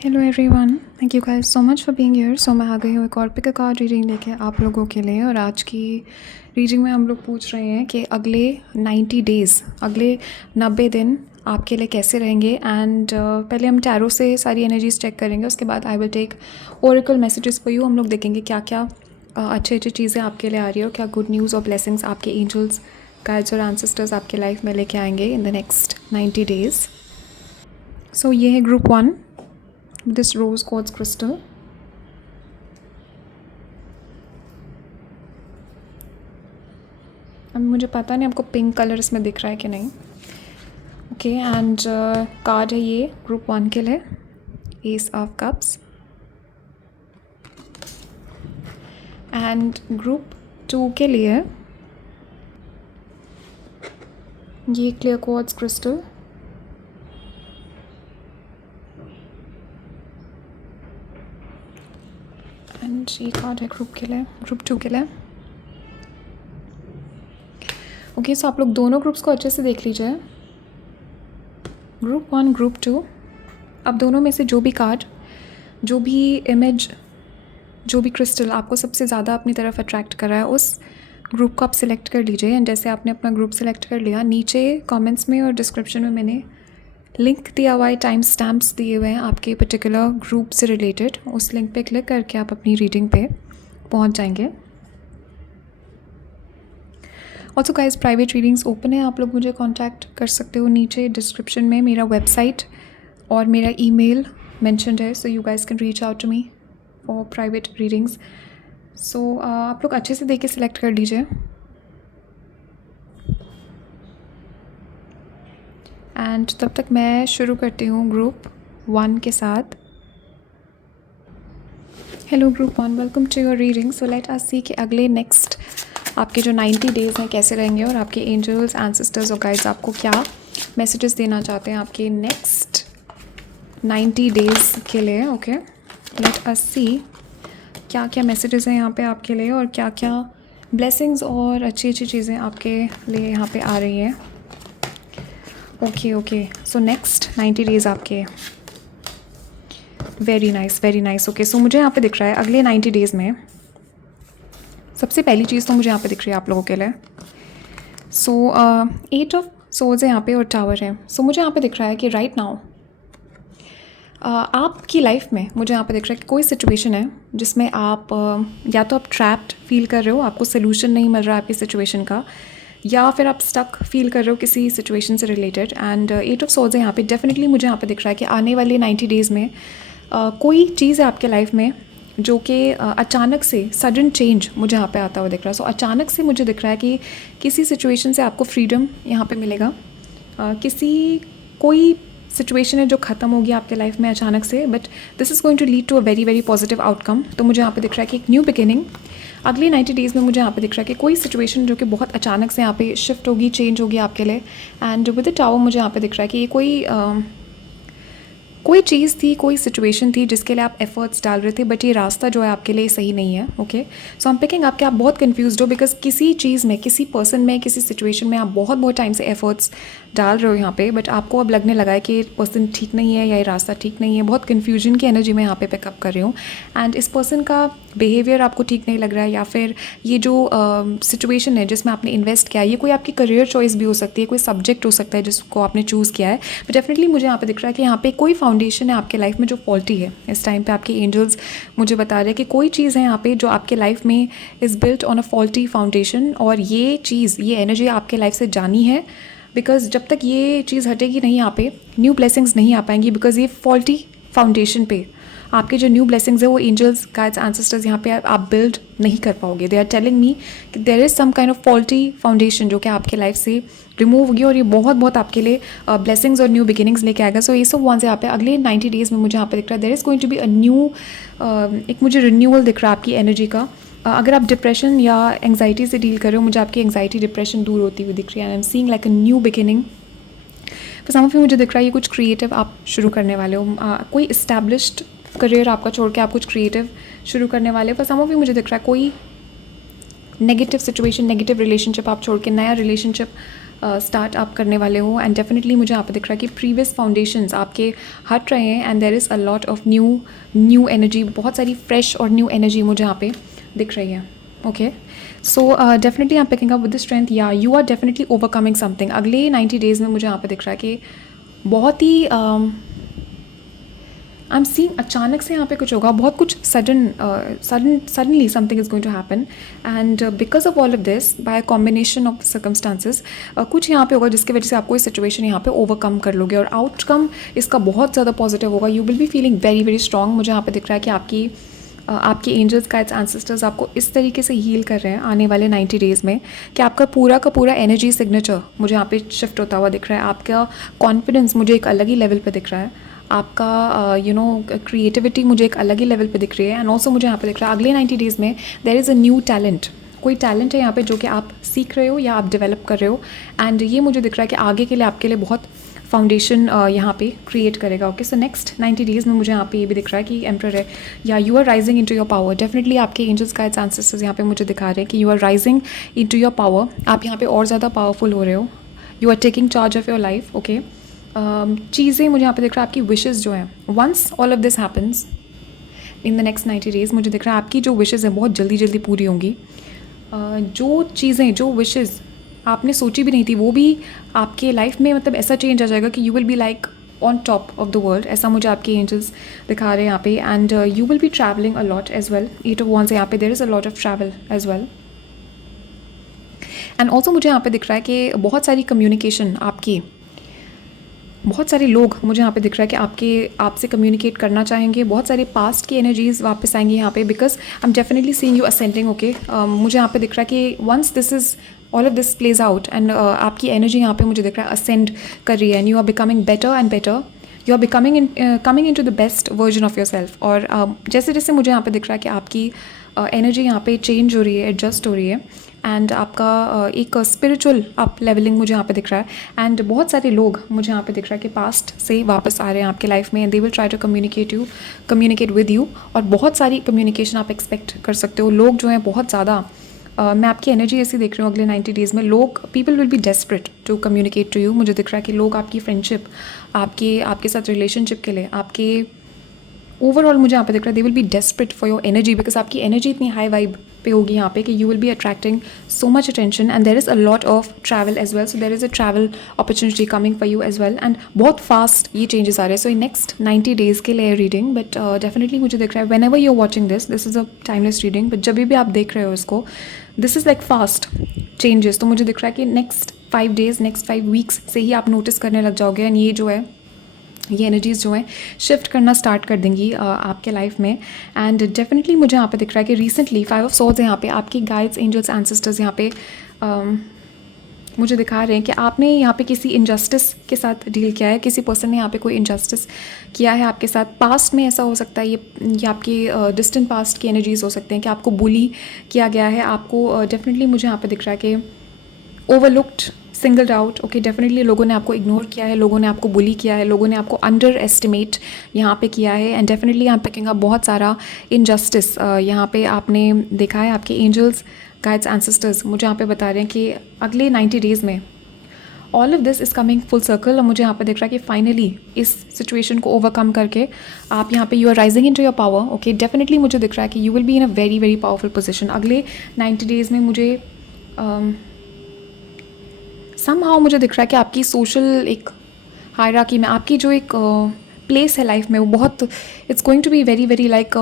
Hello everyone, thank you guys so much for being here. So मैं आ गई हूँ एक और पिक अ कार्ड रीडिंग लेके आप लोगों के लिए। और आज की रीडिंग में हम लोग पूछ रहे हैं कि अगले 90 डेज़, अगले 90 दिन आपके लिए कैसे रहेंगे। एंड पहले हम टैरो से सारी एनर्जीज चेक करेंगे, उसके बाद I will take oracle messages for you. हम लोग देखेंगे क्या क्या अच्छी अच्छी चीज़ें आपके लिए आ रही हो, क्या गुड न्यूज़ और ब्लेसिंग्स आपके एंजल्स, गाइड्स और एंसेस्टर्स आपके लाइफ में लेके आएंगे in the next 90 days. So ये है group 1, this rose quartz crystal. अब मुझे पता नहीं आपको पिंक कलर इसमें दिख रहा है कि नहीं। ओके, एंड कार्ड है ये ग्रुप 1 के लिए, S of cups. And group 2 के लिए ये क्लियर क्वार्ट्ज क्रिस्टल। एंड ये कार्ड है ग्रुप के लिए, ग्रुप 2 के लिए। ओके, सो आप लोग दोनों ग्रुप्स को अच्छे से देख लीजिए, ग्रुप 1, ग्रुप 2। अब दोनों में से जो भी कार्ड, जो भी इमेज, जो भी क्रिस्टल आपको सबसे ज़्यादा अपनी तरफ अट्रैक्ट कर रहा है, उस ग्रुप को आप सिलेक्ट कर लीजिए। एंड जैसे आपने अपना ग्रुप सिलेक्ट कर लिया, नीचे कमेंट्स में और डिस्क्रिप्शन में मैंने लिंक दिया हुआ है, टाइम स्टैम्प्स दिए हुए हैं आपके पर्टिकुलर ग्रुप से रिलेटेड। उस लिंक पे क्लिक करके आप अपनी रीडिंग पे पहुंच जाएंगे। Also guys, private readings open है, आप लोग मुझे कॉन्टैक्ट कर सकते हो। नीचे डिस्क्रिप्शन में मेरा वेबसाइट और मेरा ईमेल मेंशन्ड है, so you guys can reach out to me for private readings. So आप लोग अच्छे से देख के सिलेक्ट कर लीजिए। एंड तब तक मैं शुरू करती हूँ ग्रुप 1 के साथ। Hello group 1, welcome to your reading. So let us see कि अगले नेक्स्ट आपके जो 90 डेज़ हैं कैसे रहेंगे, और आपके एंजल्स, एंसेस्टर्स और गाइड्स आपको क्या मैसेजेस देना चाहते हैं आपके नेक्स्ट 90 डेज़ के लिए। ओके, लेट अस सी क्या क्या मैसेजेस हैं यहाँ पे आपके लिए, और क्या क्या ब्लेसिंग्स और अच्छी अच्छी चीज़ें आपके लिए यहाँ पे आ रही हैं। ओके, सो नेक्स्ट 90 डेज़ आपके, very nice, very nice. Okay, so मुझे यहाँ पे दिख रहा है अगले 90 डेज़ में सबसे पहली चीज़ तो मुझे यहाँ पे दिख रही है आप लोगों के लिए। सो 8 ऑफ सोर्ड्स है यहाँ पे और टावर है। सो मुझे यहाँ पे दिख रहा है कि राइट नाउ आपकी लाइफ में मुझे यहाँ पे दिख रहा है कि कोई सिचुएशन है जिसमें आप या तो आप ट्रैप्ड फील कर रहे हो, आपको सोल्यूशन नहीं मिल रहा है आपकी सिचुएशन का, या फिर आप स्टक फील कर रहे हो किसी सिचुएशन से रिलेटेड। एंड 8 ऑफ सोर्ड्स है यहाँ पे। डेफिनेटली मुझे यहाँ पे दिख रहा है कि आने वाले 90 डेज़ में कोई चीज़ है आपके लाइफ में जो कि अचानक से सडन चेंज मुझे यहाँ पे आता हुआ दिख रहा है। सो अचानक से मुझे दिख रहा है कि किसी सिचुएशन से आपको फ्रीडम यहाँ पे मिलेगा। कोई सिचुएशन है जो ख़त्म होगी आपके लाइफ में अचानक से, but this is going to lead to a very very positive outcome. तो मुझे यहाँ पे दिख रहा है कि एक न्यू बिगिनिंग अगले 90 डेज़ में मुझे यहाँ पे दिख रहा है कि कोई सिचुएशन जो कि बहुत अचानक से यहाँ पे शिफ्ट होगी, चेंज होगी आपके लिए। एंड विद द टावर मुझे यहाँ पे दिख रहा है कि ये कोई चीज़ थी, कोई सिचुएशन थी जिसके लिए आप एफर्ट्स डाल रहे थे, बट ये रास्ता जो है आपके लिए सही नहीं है। Okay, so I am picking आपके, आप बहुत कंफ्यूज्ड हो बिकॉज किसी चीज़ में, किसी पर्सन में, किसी सिचुएशन में आप बहुत टाइम से एफर्ट्स डाल रहे हो यहाँ पे, बट आपको अब लगने लगा है कि ये पर्सन ठीक नहीं है या ये रास्ता ठीक नहीं है। बहुत कन्फ्यूजन की एनर्जी में यहाँ पे पिकअप कर रही हूँ। एंड इस पर्सन का बिहेवियर आपको ठीक नहीं लग रहा है, या फिर ये जो सिचुएशन है जिसमें आपने इन्वेस्ट किया है, ये कोई आपकी करियर चॉइस भी हो सकती है, कोई सब्जेक्ट हो सकता है जिसको आपने चूज़ किया है। बट डेफिनेटली मुझे यहाँ पे दिख रहा है कि यहाँ पे कोई फाउंडेशन है आपके लाइफ में जो फॉल्टी है। इस टाइम पे आपके एंजल्स मुझे बता रहे हैं कि कोई चीज़ है यहाँ पे जो आपके लाइफ में is built on a faulty foundation, और ये चीज़, ये एनर्जी आपके लाइफ से जानी है। बिकॉज जब तक ये चीज़ हटेगी नहीं, यहाँ पे न्यू ब्लेसिंग्स नहीं आ पाएंगी, बिकॉज ये फॉल्टी फाउंडेशन पे आपके जो न्यू ब्लेसिंग्स है वो एंजल्स, गाइड्स, एंसेस्टर्स यहाँ पे आप बिल्ड नहीं कर पाओगे। दे आर टेलिंग मी कि there is some kind of faulty foundation जो कि आपके लाइफ से रिमूव होगी, और ये बहुत आपके लिए ब्लेसिंग्स और न्यू बिगिनिंग्स लेके आएगा। सो ये सब वहाँ से यहाँ पे अगले 90 डेज़ में मुझे यहाँ पे दिख रहा है there is going to be a new, एक मुझे रिन्यूअल दिख रहा है आपकी एनर्जी का। अगर आप डिप्रेशन या एंग्जाइटी से डील कर रहे हो, मुझे आपकी एंग्जाइटी, डिप्रेशन दूर होती हुई दिख रही है। And I am seeing like a new beginning. तो सम ऑफ यू मुझे दिख रहा है ये कुछ क्रिएटिव आप शुरू करने वाले हो, कोई इस्टेब्लिश्ड करियर आपका छोड़ के आप कुछ क्रिएटिव शुरू करने वाले हो। पर सम ऑफ यू मुझे दिख रहा है कोई नेगेटिव सिचुएशन, नेगेटिव रिलेशनशिप आप छोड़ के नया रिलेशनशिप स्टार्ट आप करने वाले हो एंड डेफिनेटली मुझे यहाँ पे दिख रहा है कि प्रीवियस फाउंडेशंस आपके हट रहे हैं and there is a lot of new energy, बहुत सारी फ्रेश और न्यू एनर्जी मुझे यहाँ पे दिख रही है. Okay, so definitely I am picking up with the strength. Yeah you are definitely overcoming something. अगले 90 डेज़ में मुझे यहाँ पे दिख रहा है कि बहुत ही आई एम सीइंग अचानक से यहाँ पे कुछ होगा, बहुत कुछ suddenly something is going to happen and because of all of this by combination of circumstances कुछ यहाँ पे होगा जिसकी वजह से आप कोई सिचुएशन यहाँ पे ओवरकम कर लोगे और आउटकम इसका बहुत ज़्यादा पॉजिटिव होगा. You will be feeling very very strong. मुझे यहाँ पे दिख रहा है कि आपके एंजल्स गाइड्स एंसेस्टर्स आपको इस तरीके से हील कर रहे हैं आने वाले 90 डेज़ में कि आपका पूरा का पूरा एनर्जी सिग्नेचर मुझे यहाँ पे शिफ्ट होता हुआ दिख रहा है. आपका कॉन्फिडेंस मुझे एक अलग ही लेवल पे दिख रहा है. आपका क्रिएटिविटी मुझे एक अलग ही लेवल पे दिख रही है. एंड ऑल्सो मुझे यहाँ पे दिख रहा है अगले 90 डेज़ में there is a new talent. कोई टैलेंट है यहाँ पे जो कि आप सीख रहे हो या आप डेवलप कर रहे हो एंड ये मुझे दिख रहा है कि आगे के लिए आपके लिए बहुत फाउंडेशन यहाँ पे क्रिएट करेगा. ओके, सो नेक्स्ट 90 डेज़ में मुझे यहाँ पे ये भी दिख रहा है कि एम्परर है या you are rising into your power. Definitely आपके एंजल्स गाइड्स एंसेस्टर्स यहाँ पे मुझे दिखा रहे हैं कि you are rising into your power. आप यहाँ पे और ज़्यादा पावरफुल हो रहे हो. You are taking charge of your life. Okay, चीज़ें मुझे यहाँ पे दिख रहा है आपकी विशेज़ जो हैं, once all of this happens in the next 90 days मुझे दिख रहा है आपकी जो विशेज़ हैं बहुत जल्दी जल्दी पूरी होंगी. जो चीज़ें, जो विशेज़ आपने सोची भी नहीं थी वो भी आपके लाइफ में मतलब ऐसा चेंज आ जाएगा कि you will be like on top of the world. ऐसा मुझे आपके एंजल्स दिखा रहे हैं यहाँ पे. And you will be travelling a lot as well. 8 of Wands यहाँ पे there is a lot of travel as well. And also मुझे यहाँ पे दिख रहा है कि बहुत सारी कम्युनिकेशन आपकी, बहुत सारे लोग मुझे यहाँ पे दिख रहा है कि आपसे कम्युनिकेट करना चाहेंगे. बहुत सारे पास्ट की एनर्जीज वापस आएंगी यहाँ पे because I am definitely seeing you ascending. Okay, मुझे यहाँ पे दिख रहा है कि once this is all of this plays out and आपकी एनर्जी यहाँ पे मुझे दिख रहा है असेंड कर रही है and you are becoming better and better. You are becoming coming into the best version of yourself. और जैसे जैसे मुझे यहाँ पे दिख रहा है कि आपकी एनर्जी यहाँ पे चेंज हो रही है, एडजस्ट हो रही है एंड आपका एक स्पिरिचुअल अप लेवलिंग मुझे यहाँ पे दिख रहा है. एंड बहुत सारे लोग मुझे यहाँ पे दिख रहा है कि पास्ट से वापस आ रहे हैं आपके लाइफ में and they will try to communicate with you. और बहुत सारी कम्युनिकेशन आप एक्सपेक्ट कर सकते हो. लोग जो हैं बहुत ज़्यादा मैं आपकी एनर्जी ऐसी देख रही हूँ अगले 90 डेज़ में. लोग, people will be desperate to communicate to you. मुझे दिख रहा है कि लोग आपकी फ्रेंडशिप, आपके साथ रिलेशनशिप के लिए, आपके ओवरऑल मुझे यहाँ पे दिख रहा है they will be desperate for your energy because आपकी एनर्जी इतनी हाई वाइब पे होगी यहाँ पे कि you will be attracting so much attention and there is a lot of travel as well. So there is a travel opportunity coming for you as well and बहुत fast ये changes आ रहे हैं. सो इन नेक्स्ट 90 डेज़ के लिए reading but definitely मुझे दिख रहा है whenever you are watching this is a timeless reading but जब भी आप देख रहे हो इसको this is like fast changes. तो मुझे दिख रहा है कि नेक्स्ट 5 डेज़, नेक्स्ट 5 वीक्स से ही आप नोटिस करने लग जाओगे एंड ये जो है ये एनर्जीज़ जो हैं शिफ्ट करना स्टार्ट कर देंगी आपके लाइफ में. एंड डेफिनेटली मुझे यहाँ पे दिख रहा है कि रिसेंटली 5 of Swords यहाँ पे आपकी गाइड्स, एंजल्स, एंसेस्टर्स यहाँ पे मुझे दिखा रहे हैं कि आपने यहाँ पे किसी इनजस्टिस के साथ डील किया है. किसी पर्सन ने यहाँ पे कोई इनजस्टिस किया है आपके साथ. पास्ट में ऐसा हो सकता है, ये आपकी डिस्टेंट पास्ट की एनर्जीज़ हो सकते हैं कि आपको बुली किया गया है. आपको डेफिनेटली मुझे यहाँ पे दिख रहा है कि overlooked, singled out. Okay, definitely लोगों ने आपको इग्नोर किया है, लोगों ने आपको बुली किया है, लोगों ने आपको अंडर एस्टिमेट यहाँ पे किया है. एंड डेफिनेटली यहाँ पे कहेंगे बहुत सारा इनजस्टिस यहाँ पे आपने देखा है. आपके एंजल्स, गाइड्स, एंसेस्टर्स मुझे यहाँ पे बता रहे हैं कि अगले 90 डेज़ में all of this is coming full circle. और मुझे यहाँ पे दिख रहा है कि फाइनली इस सिचुएशन को ओवरकम करके आप यहाँ पे you are rising into your power. Okay, definitely मुझे दिख रहा है कि you will be in a very very powerful position. अगले 90 डेज़ में मुझे समहाउ मुझे दिख रहा है कि आपकी सोशल एक हायरार्की में आपकी जो एक प्लेस है लाइफ में वो बहुत it's going to be very very like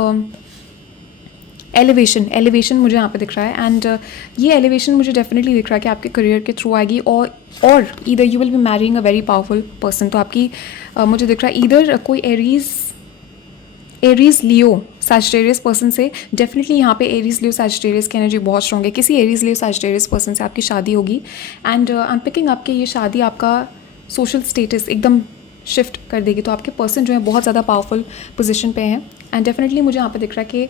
elevation मुझे यहाँ पे दिख रहा है. एंड ये एलिवेशन मुझे डेफिनेटली दिख रहा है कि आपके करियर के थ्रू आएगी और either you will B marrying a very powerful person. तो आपकी मुझे दिख रहा है ईदर कोई एरीज लियो सैजिटेरियस पर्सन से. डेफिनेटली यहाँ पे एरीज लियो सैजिटेरियस की एनर्जी बहुत स्ट्रॉन्ग है. किसी एरीज लियो सैजिटेरियस पर्सन से आपकी शादी होगी. एंड आई एम पिकिंग आपके ये शादी आपका सोशल स्टेटस एकदम शिफ्ट कर देगी. तो आपके पर्सन जो है बहुत ज़्यादा पावरफुल पोजीशन पे हैं. एंड डेफिनेटली मुझे यहाँ पे दिख रहा है कि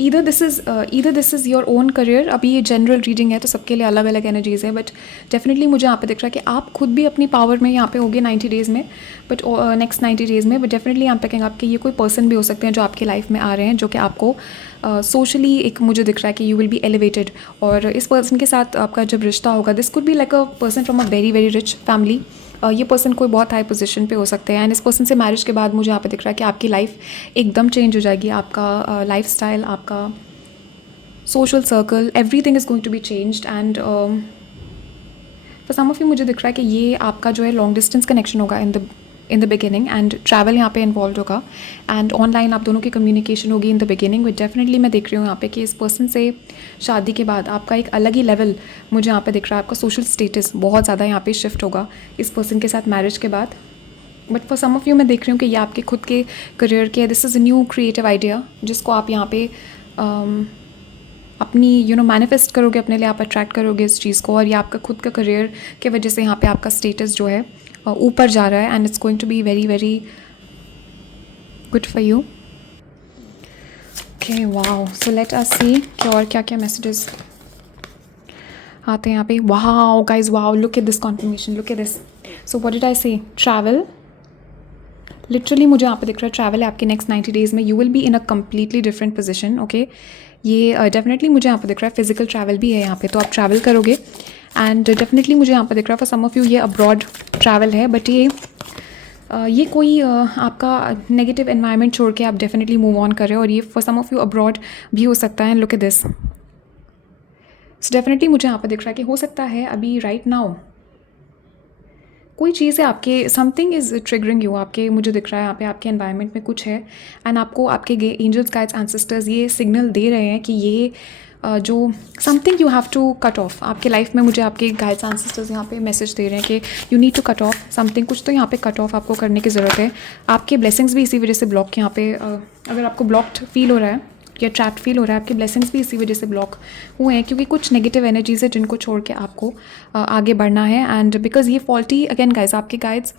either this is your own career. अभी ये जनरल रीडिंग है तो सबके लिए अलग अलग एनर्जीज़ है, बट डेफिनेटली मुझे यहाँ पे दिख रहा है कि आप खुद भी अपनी पावर में यहाँ पे होगे 90 डेज़ में, बट नेक्स्ट 90 डेज़ में। बट डेफिनेटली यहाँ पे कहेंगे आपके ये कोई पर्सन भी हो सकते हैं जो आपकी लाइफ में आ रहे हैं, जो कि आपको सोशली एक मुझे दिख रहा है कि यू विल बी एलिवेटेड। और इस पर्सन के साथ आपका जब रिश्ता होगा, this could be like a person from a very very rich family. ये पर्सन कोई बहुत हाई पोजीशन पे हो सकते हैं, एंड इस पर्सन से मैरिज के बाद मुझे यहाँ पे दिख रहा है कि आपकी लाइफ एकदम चेंज हो जाएगी। आपका लाइफ स्टाइल, आपका social circle, everything is going to be changed. And for some of you मुझे दिख रहा है कि ये आपका जो है लॉन्ग डिस्टेंस कनेक्शन होगा इन द बिगिनिंग, एंड ट्रैवल यहाँ पे इन्वॉल्व होगा, एंड ऑनलाइन आप दोनों की कम्युनिकेशन होगी इन द बिगिनिंग। बट डेफिनेटली मैं देख रही हूँ यहाँ पे कि इस पर्सन से शादी के बाद आपका एक अलग ही लेवल मुझे यहाँ पे दिख रहा है। आपका सोशल स्टेटस बहुत ज़्यादा यहाँ पे शिफ्ट होगा इस पर्सन के साथ मैरिज के बाद। But for some of you मैं देख रही हूँ कि ये आपके खुद के करियर के, this is a new creative idea जिसको आप यहाँ पे अपनी मैनिफेस्ट करोगे, अपने लिए आप अट्रैक्ट करोगे इस चीज़ को, और ये आपका खुद का करियर के वजह से यहाँ पे आपका स्टेटस जो है ऊपर जा रहा है, and it's going to be very very good for you. Okay, wow. So let us see कि और क्या क्या मैसेजेस आते हैं यहाँ पे। Wow guys, wow, look at this confirmation, look at this. So what did I say? Travel. Literally मुझे यहाँ पे दिख रहा है ट्रैवल है आपके नेक्स्ट 90 डेज़ में। You will be in a completely different position. Okay, ये डेफिनेटली मुझे यहाँ पे दिख रहा है फिजिकल ट्रैवल भी है यहाँ पे, तो आप ट्रैवल करोगे। एंड डेफिनेटली मुझे यहाँ पे दिख रहा है फॉर सम ऑफ यू ये अब्रॉड ट्रैवल है, बट ये कोई आपका नेगेटिव एनवायरनमेंट छोड़ के आप डेफिनेटली मूव ऑन कर रहे हो, और ये for some of you abroad भी हो सकता है। Look at this. So definitely मुझे यहाँ पे दिख रहा है कि हो सकता है अभी राइट नाउ कोई चीज़ है आपके, समथिंग इज़ ट्रिगरिंग यू। आपके मुझे दिख रहा है यहाँ पे आपके एनवायरनमेंट में कुछ है, एंड आपको आपके एंजल्स गाइड्स एंसेस्टर्स ये सिग्नल दे रहे हैं कि ये जो something you have to cut off आपके लाइफ में। मुझे आपके गाइड्स एंसेस्टर्स यहाँ पे मैसेज दे रहे हैं कि you need to cut off something, कुछ तो यहाँ पे कट ऑफ आपको करने की ज़रूरत है। आपके ब्लेसिंग्स भी इसी वजह से ब्लॉक यहाँ पे, अगर आपको ब्लॉक्ड फील हो रहा है या ट्रैप्ड फील हो रहा है, आपके ब्लेसिंग्स भी इसी वजह से ब्लॉक हुए हैं, क्योंकि कुछ नेगेटिव एनर्जीज है जिनको छोड़ के आपको आगे बढ़ना है। एंड बिकॉज ये फॉल्टी, अगेन गाइज, आपके गाइड्स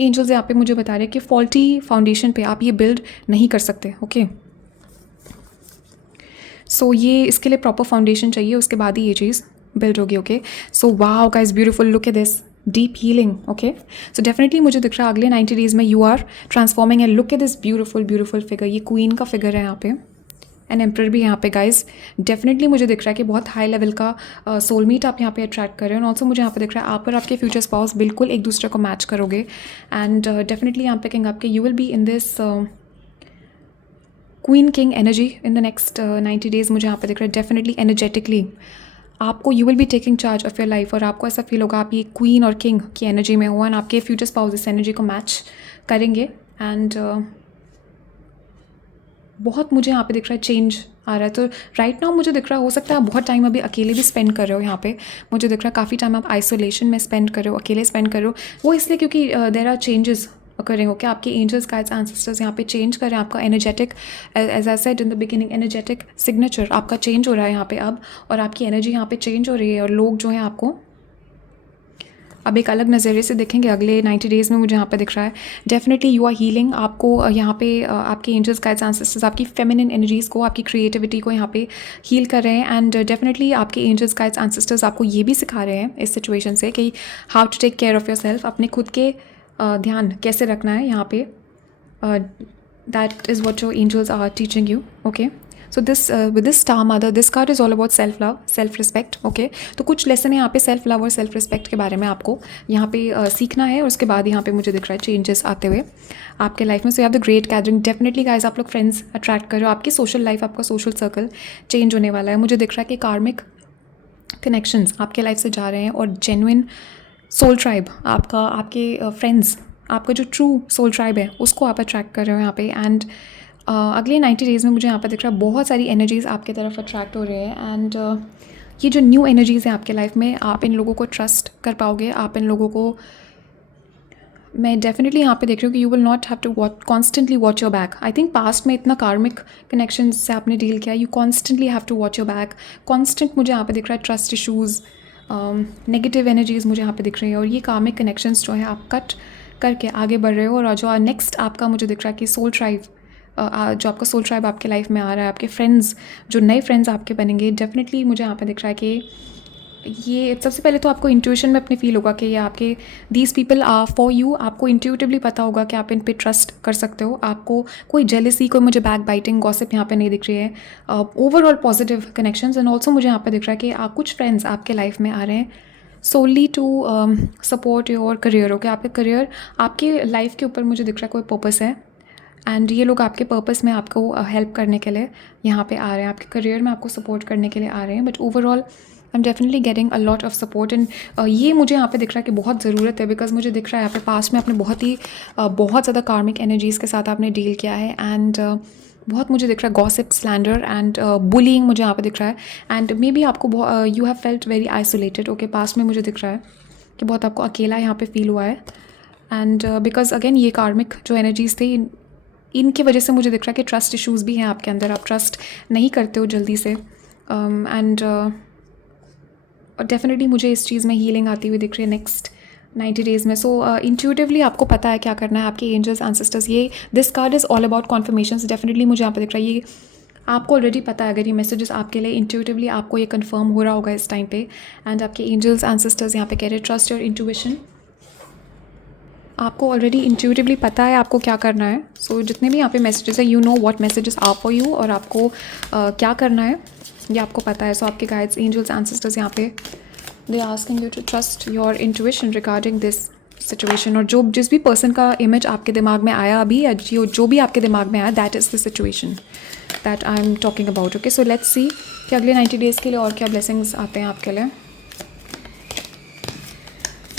एंजल्स यहाँ पे मुझे बता रहे हैं कि फॉल्टी फाउंडेशन पे आप ये बिल्ड नहीं कर सकते। ओके, सो ये इसके लिए प्रॉपर फाउंडेशन चाहिए, उसके बाद ही ये चीज़ बिल्ड होगी। Okay, so wow guys, beautiful, look at this deep healing. Okay, so definitely मुझे दिख रहा है अगले 90 डेज़ में you are transforming, and look at this beautiful beautiful figure. ये क्वीन का फिगर है यहाँ पे, एन एम्पर भी यहाँ पे गाइज। डेफिनेटली मुझे दिख रहा है कि बहुत हाई लेवल का सोलमेट आप यहाँ पे अट्रैक्ट कर रहे हो, एंड ऑल्सो मुझे यहाँ पे दिख रहा है आप और आपके फ्यूचर स्पाउस बिल्कुल एक दूसरे को मैच करोगे। एंड डेफिनेटली यहाँ पे कहेंगे आपके you will be in this queen king energy in the next 90 days. मुझे यहाँ पे दिख रहा है डेफिनेटली एनर्जेटिकली आपको you will be taking charge of your life, और आपको ऐसा फील होगा आप ये क्वीन और किंग की एनर्जी में हो, एंड आपके फ्यूचर स्पाउस इस एनर्जी को मैच करेंगे। एंड बहुत मुझे यहाँ पे दिख रहा है चेंज आ रहा है। तो राइट नाउ मुझे दिख रहा है हो सकता है आप बहुत टाइम अभी अकेले भी स्पेंड कर रहे हो यहाँ पे। मुझे दिख रहा है काफ़ी टाइम आप आइसोलेशन में स्पेंड कर रहे हो, अकेले स्पेंड कर रहे हो। वो इसलिए क्योंकि देयर आर चेंजेस करेंगे। ओके, आपके एंजल्स गाइड्स एंसेस्टर्स यहाँ पे चेंज कर रहे हैं आपका energetic, as I said in the beginning, energetic signature आपका चेंज हो रहा है यहाँ पे अब, और आपकी एनर्जी यहाँ पे चेंज हो रही है, और लोग जो हैं आपको अब एक अलग नज़रिए से देखेंगे अगले 90 डेज़ में। मुझे यहाँ पे दिख रहा है डेफिनेटली यू आर हीलिंग। आपको यहाँ पे आपके एंजल्स गाइड्स एंसेस्टर्स आपकी फेमिनिन एनर्जीज़ को, आपकी क्रिएटिविटी को यहाँ पे हील कर रहे हैं। एंड डेफिनेटली आपके एंजल्स गाइड्स एंसेस्टर्स आपको ये भी सिखा रहे हैं इस सिचुएशन से कि how to take care of yourself, अपने खुद के ध्यान कैसे रखना है यहाँ पे। That is what your angels are teaching you. Okay, so this with this star mother, this card is all about self love, self respect. Okay, तो कुछ लेसन यहाँ पे सेल्फ लव और सेल्फ रिस्पेक्ट के बारे में आपको यहाँ पे सीखना है, और उसके बाद यहाँ पे मुझे दिख रहा है चेंजेस आते हुए आपके लाइफ में। So you have the great gathering. Definitely guys आप लोग फ्रेंड्स अट्रैक्ट कर रहे हो, आपकी सोशल लाइफ, आपका सोशल सर्कल चेंज होने वाला है। मुझे दिख रहा है कि कार्मिक कनेक्शंस आपके लाइफ से जा रहे हैं, और जेन्युइन सोल ट्राइब आपका, आपके फ्रेंड्स, आपका जो ट्रू सोल ट्राइब है उसको आप अट्रैक्ट कर रहे हो यहाँ पे। एंड अगले 90 डेज़ में मुझे यहाँ पर दिख रहा है बहुत सारी एनर्जीज़ आपकी तरफ अट्रैक्ट हो रहे हैं। एंड ये जो न्यू एनर्जीज़ हैं आपके लाइफ में, आप इन लोगों को ट्रस्ट कर पाओगे, आप इन लोगों को, मैं डेफिनेटली यहाँ पे देख रही हूँ कि you will not have to constantly watch your back. I think past में इतना कार्मिक कनेक्शन से आपने डील किया, you constantly have to watch your back. Constant मुझे यहाँ पे दिख रहा है ट्रस्ट इशूज़, नेगेटिव एनर्जीज़ मुझे यहाँ पे दिख रही है, और ये कार्मिक कनेक्शंस जो है आप कट करके आगे बढ़ रहे हो। और जो नेक्स्ट आपका मुझे दिख रहा है कि सोल ट्राइब जो आपका सोल ट्राइब आपके लाइफ में आ रहा है, आपके फ्रेंड्स, जो नए फ्रेंड्स आपके बनेंगे, डेफिनेटली मुझे यहाँ पे दिख रहा है कि ये सबसे पहले तो आपको इंट्यूशन में अपने फील होगा कि ये आपके these people are for you. आपको इंट्यूटिवली पता होगा कि आप इन पे ट्रस्ट कर सकते हो। आपको कोई जेलसी, कोई मुझे बैक बाइटिंग, गॉसिप यहाँ पे नहीं दिख रही है। Overall positive connections. And also मुझे यहाँ पे दिख रहा है कि कुछ फ्रेंड्स आपके लाइफ में आ रहे हैं solely to support your career. Okay, आपके करियर, आपके लाइफ के ऊपर मुझे दिख रहा है कोई पर्पस है, एंड ये लोग आपके पर्पस में आपको हेल्प करने के लिए यहाँ पे आ रहे हैं, आपके करियर में आपको सपोर्ट करने के लिए आ रहे हैं। But overall I am definitely getting a lot of support. And ये मुझे यहाँ पे दिख रहा है कि बहुत ज़रूरत है, बिकॉज मुझे दिख रहा है यहाँ पे पास्ट में आपने बहुत ज़्यादा कार्मिक एनर्जीज़ के साथ आपने डील किया है। एंड बहुत मुझे दिख रहा है गॉसिप, स्लैंडर एंड बुलिंग मुझे यहाँ पे दिख रहा है। एंड मे बी आपको you have felt very isolated. Okay, past में मुझे दिख रहा है कि बहुत आपको अकेला यहाँ पे फील हुआ है। एंड बिकॉज अगेन ये कार्मिक जो एनर्जीज़ थे, इनकी वजह से मुझे दिख रहा है कि ट्रस्ट इश्यूज़ भी हैं आपके अंदर। आप ट्रस्ट नहीं करते हो जल्दी से। एंड डेफिनेटली मुझे इस चीज़ में हीलिंग आती हुई दिख रही है नेक्स्ट 90 डेज़ में। सो इंट्यूटिवली आपको पता है क्या करना है। आपके एंजल्स, एंसेस्टर्स, ये this card is all about conformation. Definitely मुझे यहाँ पे दिख रहा है ये आपको ऑलरेडी पता है। अगर ये मैसेजेस आपके लिए इंट्यूटिवली आपको ये कंफर्म हो रहा होगा इस टाइम पे। एंड आपके एंजल्स, एंसेस्टर्स यहाँ पे कह रहे हैं ट्रस्ट योर इंट्यूशन। आपको ऑलरेडी इंट्यूटिवली पता है आपको क्या करना है। सो जितने भी यहाँ पे मैसेजेस है, you know what messages are for you, और आपको क्या करना है ये आपको पता है। सो आपके गाइड्स, एंजल्स, एंसेस्टर्स यहाँ पे they are asking you to trust your intuition regarding this situation. और जिस भी पर्सन का इमेज आपके दिमाग में आया अभी, या जो भी आपके दिमाग में आया, that is the situation that I am talking about. Okay, so let's सी कि अगले 90 डेज़ के लिए और क्या ब्लेसिंग्स आते हैं आपके लिए।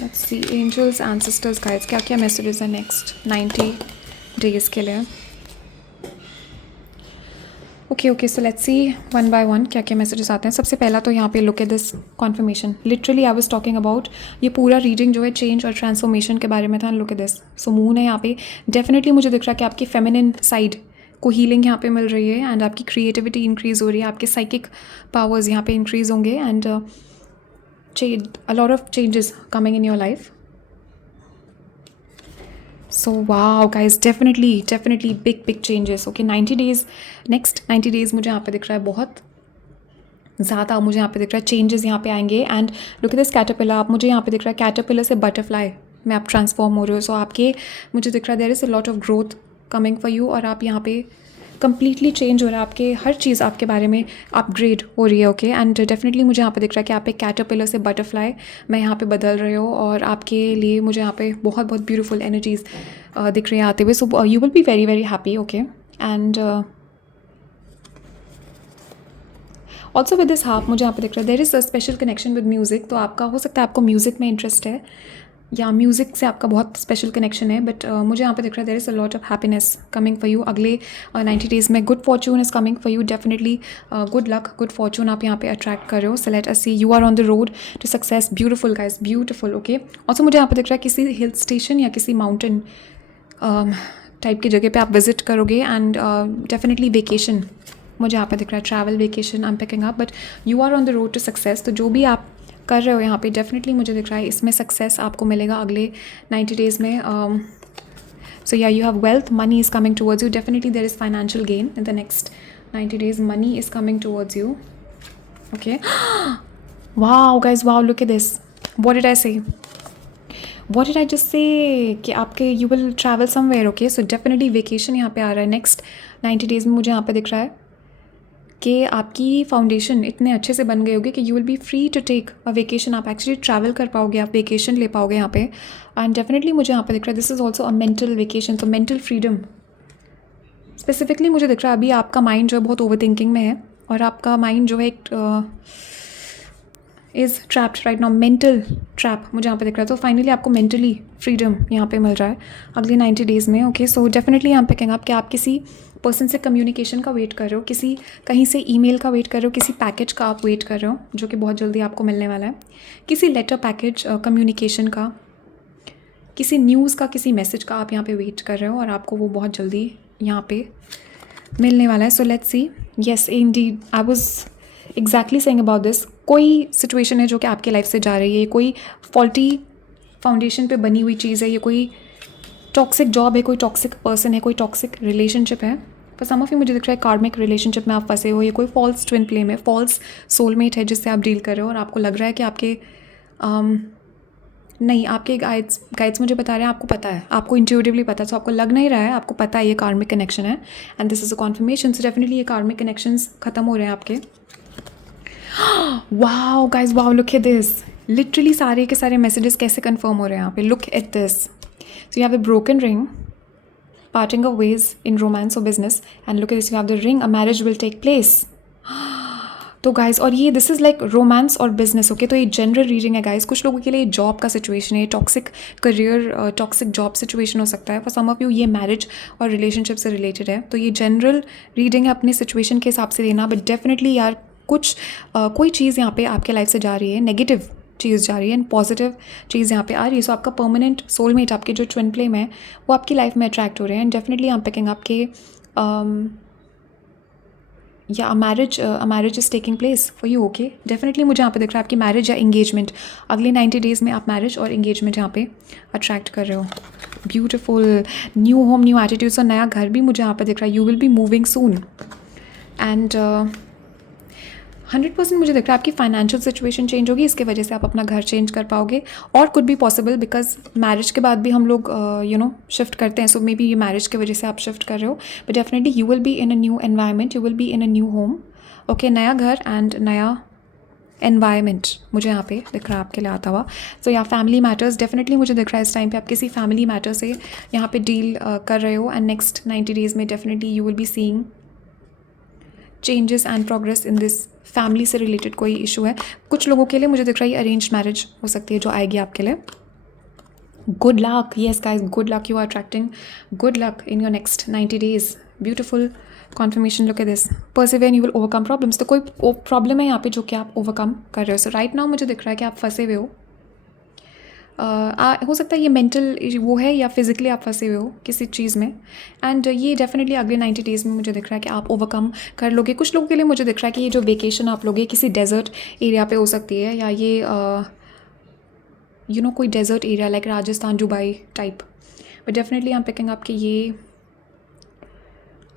Let's see angels, ancestors, guides, क्या क्या मैसेजेस हैं नेक्स्ट 90 डेज़ के लिए। Okay, so let's see one by one क्या क्या मैसेजेस आते हैं। सबसे पहला तो यहाँ पे look at this conformation. Literally I was talking about, ये पूरा रीडिंग जो है चेंज और ट्रांसफॉर्मेशन के बारे में था। Look at this, so moon है यहाँ पे। डेफिनेटली मुझे दिख रहा है कि आपकी फेमिनिन साइड को हीलिंग यहाँ पे मिल रही है, एंड आपकी क्रिएटिविटी इंक्रीज़ हो रही है, आपके साइकिक पावर्स यहाँ पे इंक्रीज़ होंगे, and a lot of changes coming in your life. So wow guys, definitely big changes. Okay, 90 days, next 90 days मुझे यहाँ पे दिख रहा है बहुत ज़्यादा, मुझे यहाँ पे दिख रहा है चेंजेस यहाँ पे आएंगे। And look at this caterpillar, आप मुझे यहाँ पे दिख रहा है कैटरपिलर से बटरफ्लाई में आप ट्रांसफॉर्म हो रहे हो। सो आपके मुझे दिख रहा है there is a lot of growth coming for you, और आप यहाँ पे कंप्लीटली चेंज हो रहा है। आपके हर चीज़ आपके बारे में अपग्रेड हो रही है। ओके, एंड डेफिनेटली मुझे यहाँ पे दिख रहा है कि आप एक कैटरपिलर से बटरफ्लाई में यहाँ पे बदल रहे हो, और आपके लिए मुझे यहाँ पे बहुत ब्यूटीफुल एनर्जीज दिख रही है आते हुए। So you will be very happy. Okay, and also with this half मुझे यहाँ पे दिख रहा है there is a special connection with music. तो आपका हो सकता है आपको म्यूज़िक में इंटरेस्ट है, या म्यूज़िक से आपका बहुत स्पेशल कनेक्शन है। बट मुझे यहाँ पे दिख रहा है there is a lot of happiness coming for you अगले 90 डेज़ में। Good fortune is coming for you, definitely good luck, good fortune आप यहाँ पे अट्रैक्ट कर रहे हो। So let us see, you are on the road to success. Beautiful guys, beautiful. Okay, also मुझे यहाँ पे दिख रहा है किसी हिल स्टेशन या किसी माउंटेन टाइप की जगह पे आप विजिट करोगे, एंड डेफिनेटली वेकेशन मुझे यहाँ पे दिख रहा है, travel vacation I am picking up. But you are on the road to success. तो जो भी आप कर रहे हो यहाँ पे, डेफिनेटली मुझे दिख रहा है इसमें सक्सेस आपको मिलेगा अगले 90 डेज़ में। So yeah you have wealth, money is coming towards you. Definitely there is financial gain in the next 90 days. Money is coming towards you. Okay, wow guys, wow, look at this, what did I say, what did I just say कि आपके you will travel somewhere. Okay, so definitely vacation यहाँ पे आ रहा है next 90 days में। मुझे यहाँ पे दिख रहा है कि आपकी फाउंडेशन इतने अच्छे से बन गए होगी कि you will be free to take a vacation. आप एक्चुअली ट्रैवल कर पाओगे, आप वेकेशन ले पाओगे यहाँ पे। एंड डेफिनेटली मुझे यहाँ पे दिख रहा है this is also a mental vacation. तो मेंटल फ्रीडम स्पेसिफिकली मुझे दिख रहा है। अभी आपका माइंड जो है बहुत ओवर थिंकिंग में है, और आपका माइंड जो है एक is trapped right now, mental trap मुझे यहाँ पे दिख रहा है। तो फाइनली आपको मेंटली फ्रीडम यहाँ पे मिल रहा है अगले 90 डेज़ में। ओके, सो डेफिनेटली यहाँ पे कहेंगे आप कि आप किसी पर्सन से कम्युनिकेशन का वेट कर रहे हो, किसी कहीं से ईमेल का वेट कर रहे हो, किसी पैकेज का आप वेट कर रहे हो जो कि बहुत जल्दी आपको मिलने वाला है, किसी लेटर पैकेज कम्युनिकेशन का, किसी न्यूज़ का, किसी मैसेज का आप यहाँ पे वेट कर रहे हो, और आपको वो बहुत जल्दी यहाँ पे मिलने वाला है। सो let's C, yes Indeed, I was exactly saying about this. कोई सिचुएशन है जो कि आपके लाइफ से जा रही है, कोई फॉल्टी फाउंडेशन पे बनी हुई चीज़ है, ये कोई टॉक्सिक जॉब है, कोई टॉक्सिक पर्सन है, कोई टॉक्सिक रिलेशनशिप है, फॉर सम ऑफ यू मुझे दिख रहा है कार्मिक रिलेशनशिप में आप फंसे हो, या कोई फॉल्स ट्विन फ्लेम है, फॉल्स सोलमेट है जिससे आप डील कर रहे हो और आपको लग रहा है कि आपके नहीं, आपके गाइड्स मुझे बता रहे हैं आपको पता है, आपको इंट्यूटिवली पता है, सो आपको लग नहीं रहा है, आपको पता है ये कार्मिक कनेक्शन है and this is a confirmation. So definitely ये कार्मिक कनेक्शंस खत्म हो रहे हैं आपके। Wow guys, wow, look at this, literally सारे के सारे मैसेजेस कैसे कंफर्म हो रहे हैं यहाँ पे। Look at this, so you have the broken ring, parting of ways in romance or business, and look at this, you have the ring, a marriage will take place. तो guys, और ये this is like romance और business, okay. तो ये general reading है guys, कुछ लोगों के लिए जॉब का सिचुएशन है, toxic career, toxic job situation हो सकता है। फॉर सम ऑफ यू ये मैरिज और रिलेशनशिप से रिलेटेड है। तो ये जनरल रीडिंग है, अपनी सिचुएशन के हिसाब से देना, बट डेफिनेटली यार कुछ कोई चीज़ यहाँ पे आपके लाइफ से जा रही है, नेगेटिव चीज़ जा रही है एंड पॉजिटिव चीज़ यहाँ पे आ रही है। सो आपका परमानेंट सोलमेट, आपके जो ट्विन फ्लेम है, वो आपकी लाइफ में अट्रैक्ट हो रहे हैं and definitely I am picking आपके या a marriage is taking place for you, okay. Definitely मुझे यहाँ पे दिख रहा है आपकी मैरिज या इंगेजमेंट, अगले 90 डेज़ में आप मैरिज और इंगेजमेंट यहाँ पे अट्रैक्ट कर रहे हो। Beautiful, new home, new attitudes और नया घर भी मुझे यहाँ पे दिख रहा है। You will be moving soon and 100% मुझे दिख रहा है आपकी फाइनेंशियल सिचुएशन चेंज होगी, इसके वजह से आप अपना घर चेंज कर पाओगे। और could be possible because marriage के बाद भी हम लोग शिफ्ट करते हैं, सो मे बी ये मैरिज की वजह से आप शिफ्ट कर रहे हो, but definitely you will be in a new environment, you will be in a new home, okay. नया घर एंड नया एनवायरनमेंट मुझे यहाँ पे दिख रहा है आपके लिए आता हुआ। सो या फैमिली मैटर्स, डेफिनेटली मुझे दिख रहा है इस टाइम पे आप किसी फैमिली मैटर से यहाँ पे डील कर रहे हो एंड नेक्स्ट 90 डेज़ में definitely you will be seeing changes and progress in this. Family से रिलेटेड कोई इशू है, कुछ लोगों के लिए मुझे दिख रहा है ये अरेंज्ड मैरिज हो सकती है जो आएगी आपके लिए। Good luck, yes guys, good luck, you are attracting good luck in your next 90 days. Beautiful confirmation, look at this, persevere, you will overcome problems. तो कोई प्रॉब्लम है यहाँ पे जो कि आप ओवरकम कर रहे हो। सो राइट नाउ मुझे दिख रहा है कि आप फंसे हुए हो, हो सकता है ये मेंटल वो है या फिज़िकली आप फंसे हुए हो किसी चीज़ में एंड ये डेफिनेटली अगले 90 डेज़ में मुझे दिख रहा है कि आप ओवरकम कर लोगे। कुछ लोगों के लिए मुझे दिख रहा है कि ये जो वेकेशन आप लोगे किसी डेजर्ट एरिया पे हो सकती है, या ये कोई desert area like Rajasthan, Dubai type, but definitely I am picking up कि ये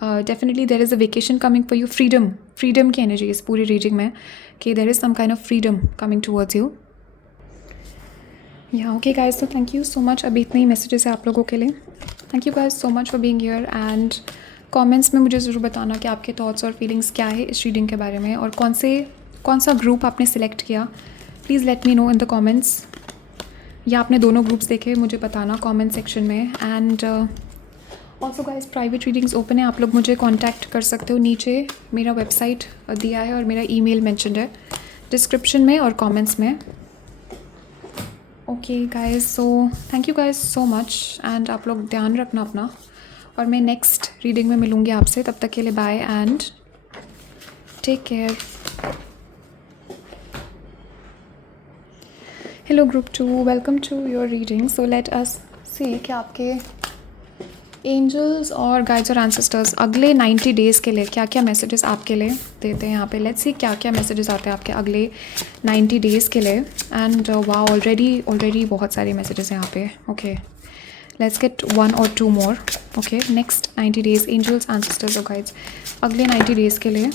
definitely there is a vacation coming for you. Freedom की एनर्जी इस पूरी रीडिंग में कि there is some kind of freedom coming towards you. या okay guys, तो thank you so much. अभी इतने ही मैसेजेस है आप लोगों के लिए। Thank you guys so much for being here and comments में मुझे ज़रूर बताना कि आपके थॉट्स और फीलिंग्स क्या है इस रीडिंग के बारे में और कौन सा ग्रुप आपने सिलेक्ट किया। Please let me know in the comments, या आपने दोनों ग्रुप्स देखे मुझे बताना कमेंट सेक्शन में। And also guys, private readings open है, आप लोग मुझे कॉन्टैक्ट कर सकते हो। नीचे मेरा वेबसाइट दिया है और मेरा ईमेल मेंशन्ड है डिस्क्रिप्शन में और कमेंट्स में। Okay guys, so thank you guys so much and आप लोग ध्यान रखना अपना, और मैं नेक्स्ट रीडिंग में मिलूँगी आपसे। तब तक के लिए bye and take care. Hello group 2, welcome to your reading. So let us see कि आपके एंजल्स और गाइड्स और एंसेस्टर्स अगले 90 डेज़ के लिए क्या क्या मैसेजेस आपके लिए देते हैं यहाँ पे। लेट्स सी क्या क्या मैसेजेस आते हैं आपके अगले 90 डेज़ के लिए। एंड वाओ, ऑलरेडी बहुत सारे मैसेजेस हैं यहाँ पे। Okay, let's get 1 or 2 more. Okay, next 90 days, angels, ancestors और गाइड्स अगले 90 डेज़ के लिए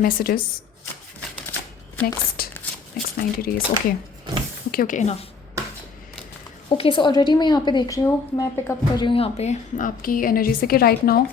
messages. Next 90 days. Okay, enough. Okay, so already मैं यहाँ पे देख रही हूँ, मैं पिकअप कर रही हूँ यहाँ पे आपकी एनर्जी से कि राइट नाउ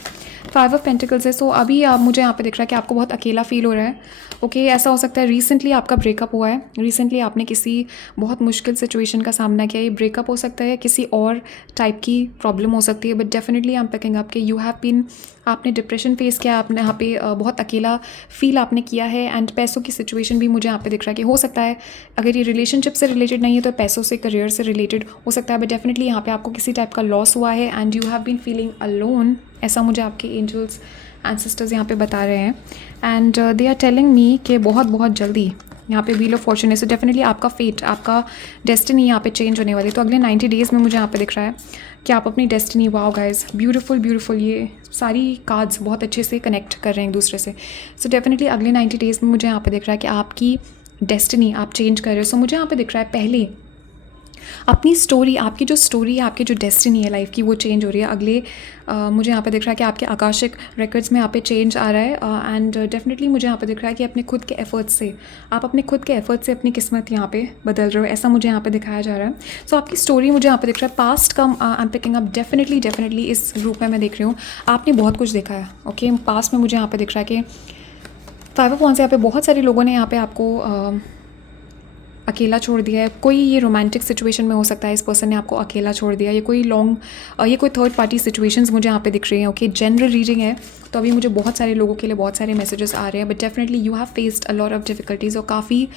5 ऑफ पेंटिकल्स है। सो अभी आप मुझे यहाँ पे दिख रहा है कि आपको बहुत अकेला फील हो रहा है। ओके, ऐसा हो सकता है रिसेंटली आपका ब्रेकअप हुआ है, रिसेंटली आपने किसी बहुत मुश्किल सिचुएशन का सामना किया। ये ब्रेकअप हो सकता है, किसी और टाइप की प्रॉब्लम हो सकती है, but definitely I am picking up कि यू हैव बीन, आपने डिप्रेशन फेस किया, आपने यहाँ पे बहुत अकेला फील आपने किया है। एंड पैसों की सिचुएशन भी मुझे यहाँ पे दिख रहा है कि हो सकता है अगर ये रिलेशनशिप से रिलेटेड नहीं है तो पैसों से, करियर से रिलेटेड हो सकता है, बट डेफिनेटली यहाँ पे आपको किसी टाइप का लॉस हुआ है and you have been feeling alone, ऐसा मुझे आपके एंजल्स एंसेस्टर्स यहाँ पे बता रहे हैं। And they are telling me कि बहुत जल्दी यहाँ पे व्हील ऑफ फॉर्चून है। सो डेफिनेटली आपका फेट, आपका डेस्टिनी यहाँ पे चेंज होने वाली। तो अगले 90 डेज़ में मुझे यहाँ पे दिख रहा है कि आप अपनी डेस्टिनी, वाओ गाइस, ब्यूटीफुल, ये सारी कार्ड्स बहुत अच्छे से कनेक्ट कर रहे हैं एक दूसरे से। सो डेफिनेटली अगले 90 डेज़ में मुझे यहाँ पे दिख रहा है कि आपकी डेस्टिनी आप चेंज कर रहे हो। सो मुझे यहाँ पे दिख रहा है पहले अपनी स्टोरी, आपकी जो स्टोरी है, आपकी जो डेस्टिनी है लाइफ की, वो चेंज हो रही है। अगले मुझे यहाँ पे दिख रहा है कि आपके आकाशिक रिकॉर्ड्स में यहाँ पे चेंज आ रहा है एंड डेफिनेटली मुझे यहाँ पे दिख रहा है कि अपने खुद के एफर्ट्स से, आप अपने खुद के एफर्ट्स से अपनी किस्मत यहाँ पे बदल रहे हो, ऐसा मुझे यहाँ पे दिखाया जा रहा है। सो आपकी स्टोरी मुझे यहाँ पे दिख रहा है, पास्ट का आई एम पिकिंग अप डेफिनेटली इस रूप में मैं देख रही हूँ। आपने बहुत कुछ देखा है, ओके। पास्ट में मुझे यहाँ पे दिख रहा है कि 5 ऑफ वांड्स, यहाँ पे बहुत सारे लोगों ने यहाँ पे आपको अकेला छोड़ दिया है। कोई ये रोमांटिक सिचुएशन में हो सकता है, इस पर्सन ने आपको अकेला छोड़ दिया। ये कोई ये कोई थर्ड पार्टी सिचुएशंस मुझे यहाँ पे दिख रही हैं, ओके। जनरल रीडिंग है, तो अभी मुझे बहुत सारे लोगों के लिए बहुत सारे मैसेजेस आ रहे हैं, but definitely you have faced a lot of difficulties और काफ़ी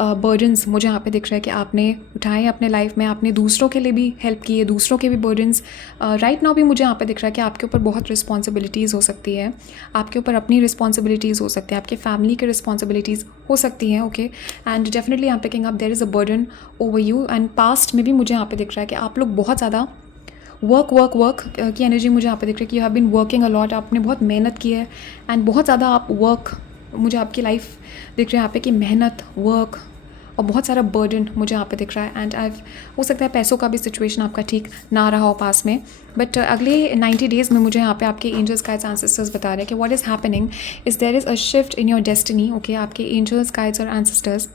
बर्डन्स मुझे यहाँ पे दिख रहा है कि आपने उठाए अपने लाइफ में। आपने दूसरों के लिए भी हेल्प की है, दूसरों के भी बर्डन्स राइट नाउ भी मुझे यहाँ पे दिख रहा है कि आपके ऊपर बहुत रिस्पॉन्सिबिलिटीज़ हो सकती है, आपके ऊपर अपनी रिस्पॉन्सिबिलिटीज़ हो सकती है, आपके फैमिली की रिस्पॉन्सिबिलिटीज़ हो सकती हैं, ओके। एंड डेफिनेटली यहाँ पे king up there is a burden over you. And past में भी मुझे यहाँ पे दिख रहा है कि आप लोग बहुत ज़्यादा वर्क की एनर्जी मुझे यहाँ पे दिख रही है कि you have been working a lot, आपने बहुत मेहनत की है एंड बहुत ज़्यादा आप वर्क, मुझे आपकी लाइफ दिख रही है यहाँ पे कि मेहनत, वर्क और बहुत सारा बर्डन मुझे यहाँ पे दिख रहा है। एंड हो सकता है पैसों का भी सिचुएशन आपका ठीक ना रहा हो पास में, बट अगले 90 डेज़ में मुझे यहाँ पे आपके एंजल्स गाइड्स एंसेस्टर्स बता रहे हैं कि what is happening is there is a shift in your destiny, okay. आपके एंजल्स गाइड्स और एंसेस्टर्स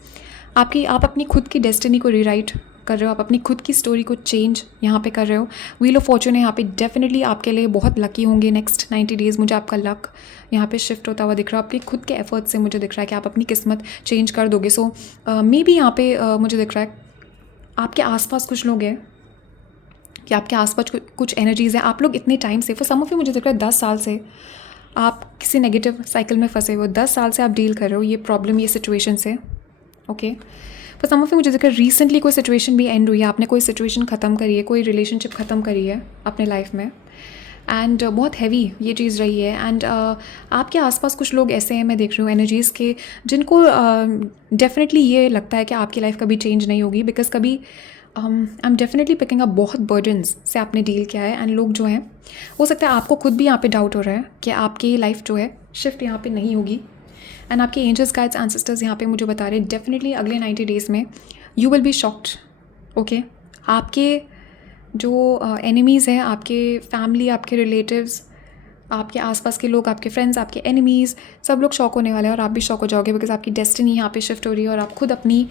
आप अपनी खुद की डेस्टिनी को रीराइट कर रहे हो, आप अपनी खुद की स्टोरी को चेंज यहाँ पे कर रहे हो। व्हील ऑफ फॉर्चून है यहाँ पे, डेफिनेटली आपके लिए बहुत लकी होंगे नेक्स्ट 90 डेज़। मुझे आपका लक यहाँ पे शिफ्ट होता हुआ दिख रहा है। अपनी खुद के एफर्ट्स से मुझे दिख रहा है कि आप अपनी किस्मत चेंज कर दोगे। सो मे बी यहाँ पे मुझे दिख रहा है आपके आसपास कुछ लोग हैं, कि आपके आसपास कुछ एनर्जीज़ हैं। आप लोग इतने टाइम से, फॉर सम ऑफ यू मुझे दिख रहा है 10 साल से आप किसी नेगेटिव साइकिल में फंसे हुए हो। 10 साल से आप डील कर रहे हो ये प्रॉब्लम, ये सिचुएशन से, ओके। पर सम ऑफ यू मुझे देखकर रिसेंटली कोई सिचुएशन भी एंड हुई है, आपने कोई सिचुएशन ख़त्म करी है, कोई रिलेशनशिप ख़त्म करी है अपने लाइफ में एंड बहुत हैवी ये चीज़ रही है। एंड आपके आसपास कुछ लोग ऐसे हैं, मैं देख रही हूँ एनर्जीज़ के, जिनको डेफिनेटली ये लगता है कि आपकी लाइफ कभी चेंज नहीं होगी, बिकॉज कभी आई एम डेफिनेटली पिकिंग अप बहुत बर्डन्स से आपने डील किया है। एंड लोग जो हैं, हो सकता है आपको खुद भी यहाँ पे डाउट हो रहा है कि आपकी लाइफ जो है शिफ्ट यहाँ पे नहीं होगी। एंड आपके एंजल्स गाइड्स एंसेस्टर्स यहाँ पे मुझे बता रहे हैं डेफिनेटली अगले 90 डेज़ में you will be shocked, okay. आपके जो एनिमीज़ हैं, आपके फैमिली, आपके रिलेटिव्स, आपके आसपास के लोग, आपके फ्रेंड्स, आपके एनिमीज़, सब लोग शॉक होने वाले हैं और आप भी शॉक हो जाओगे, बिकॉज आपकी डेस्टिनी यहाँ पे शिफ्ट हो रही है और आप खुद अपनी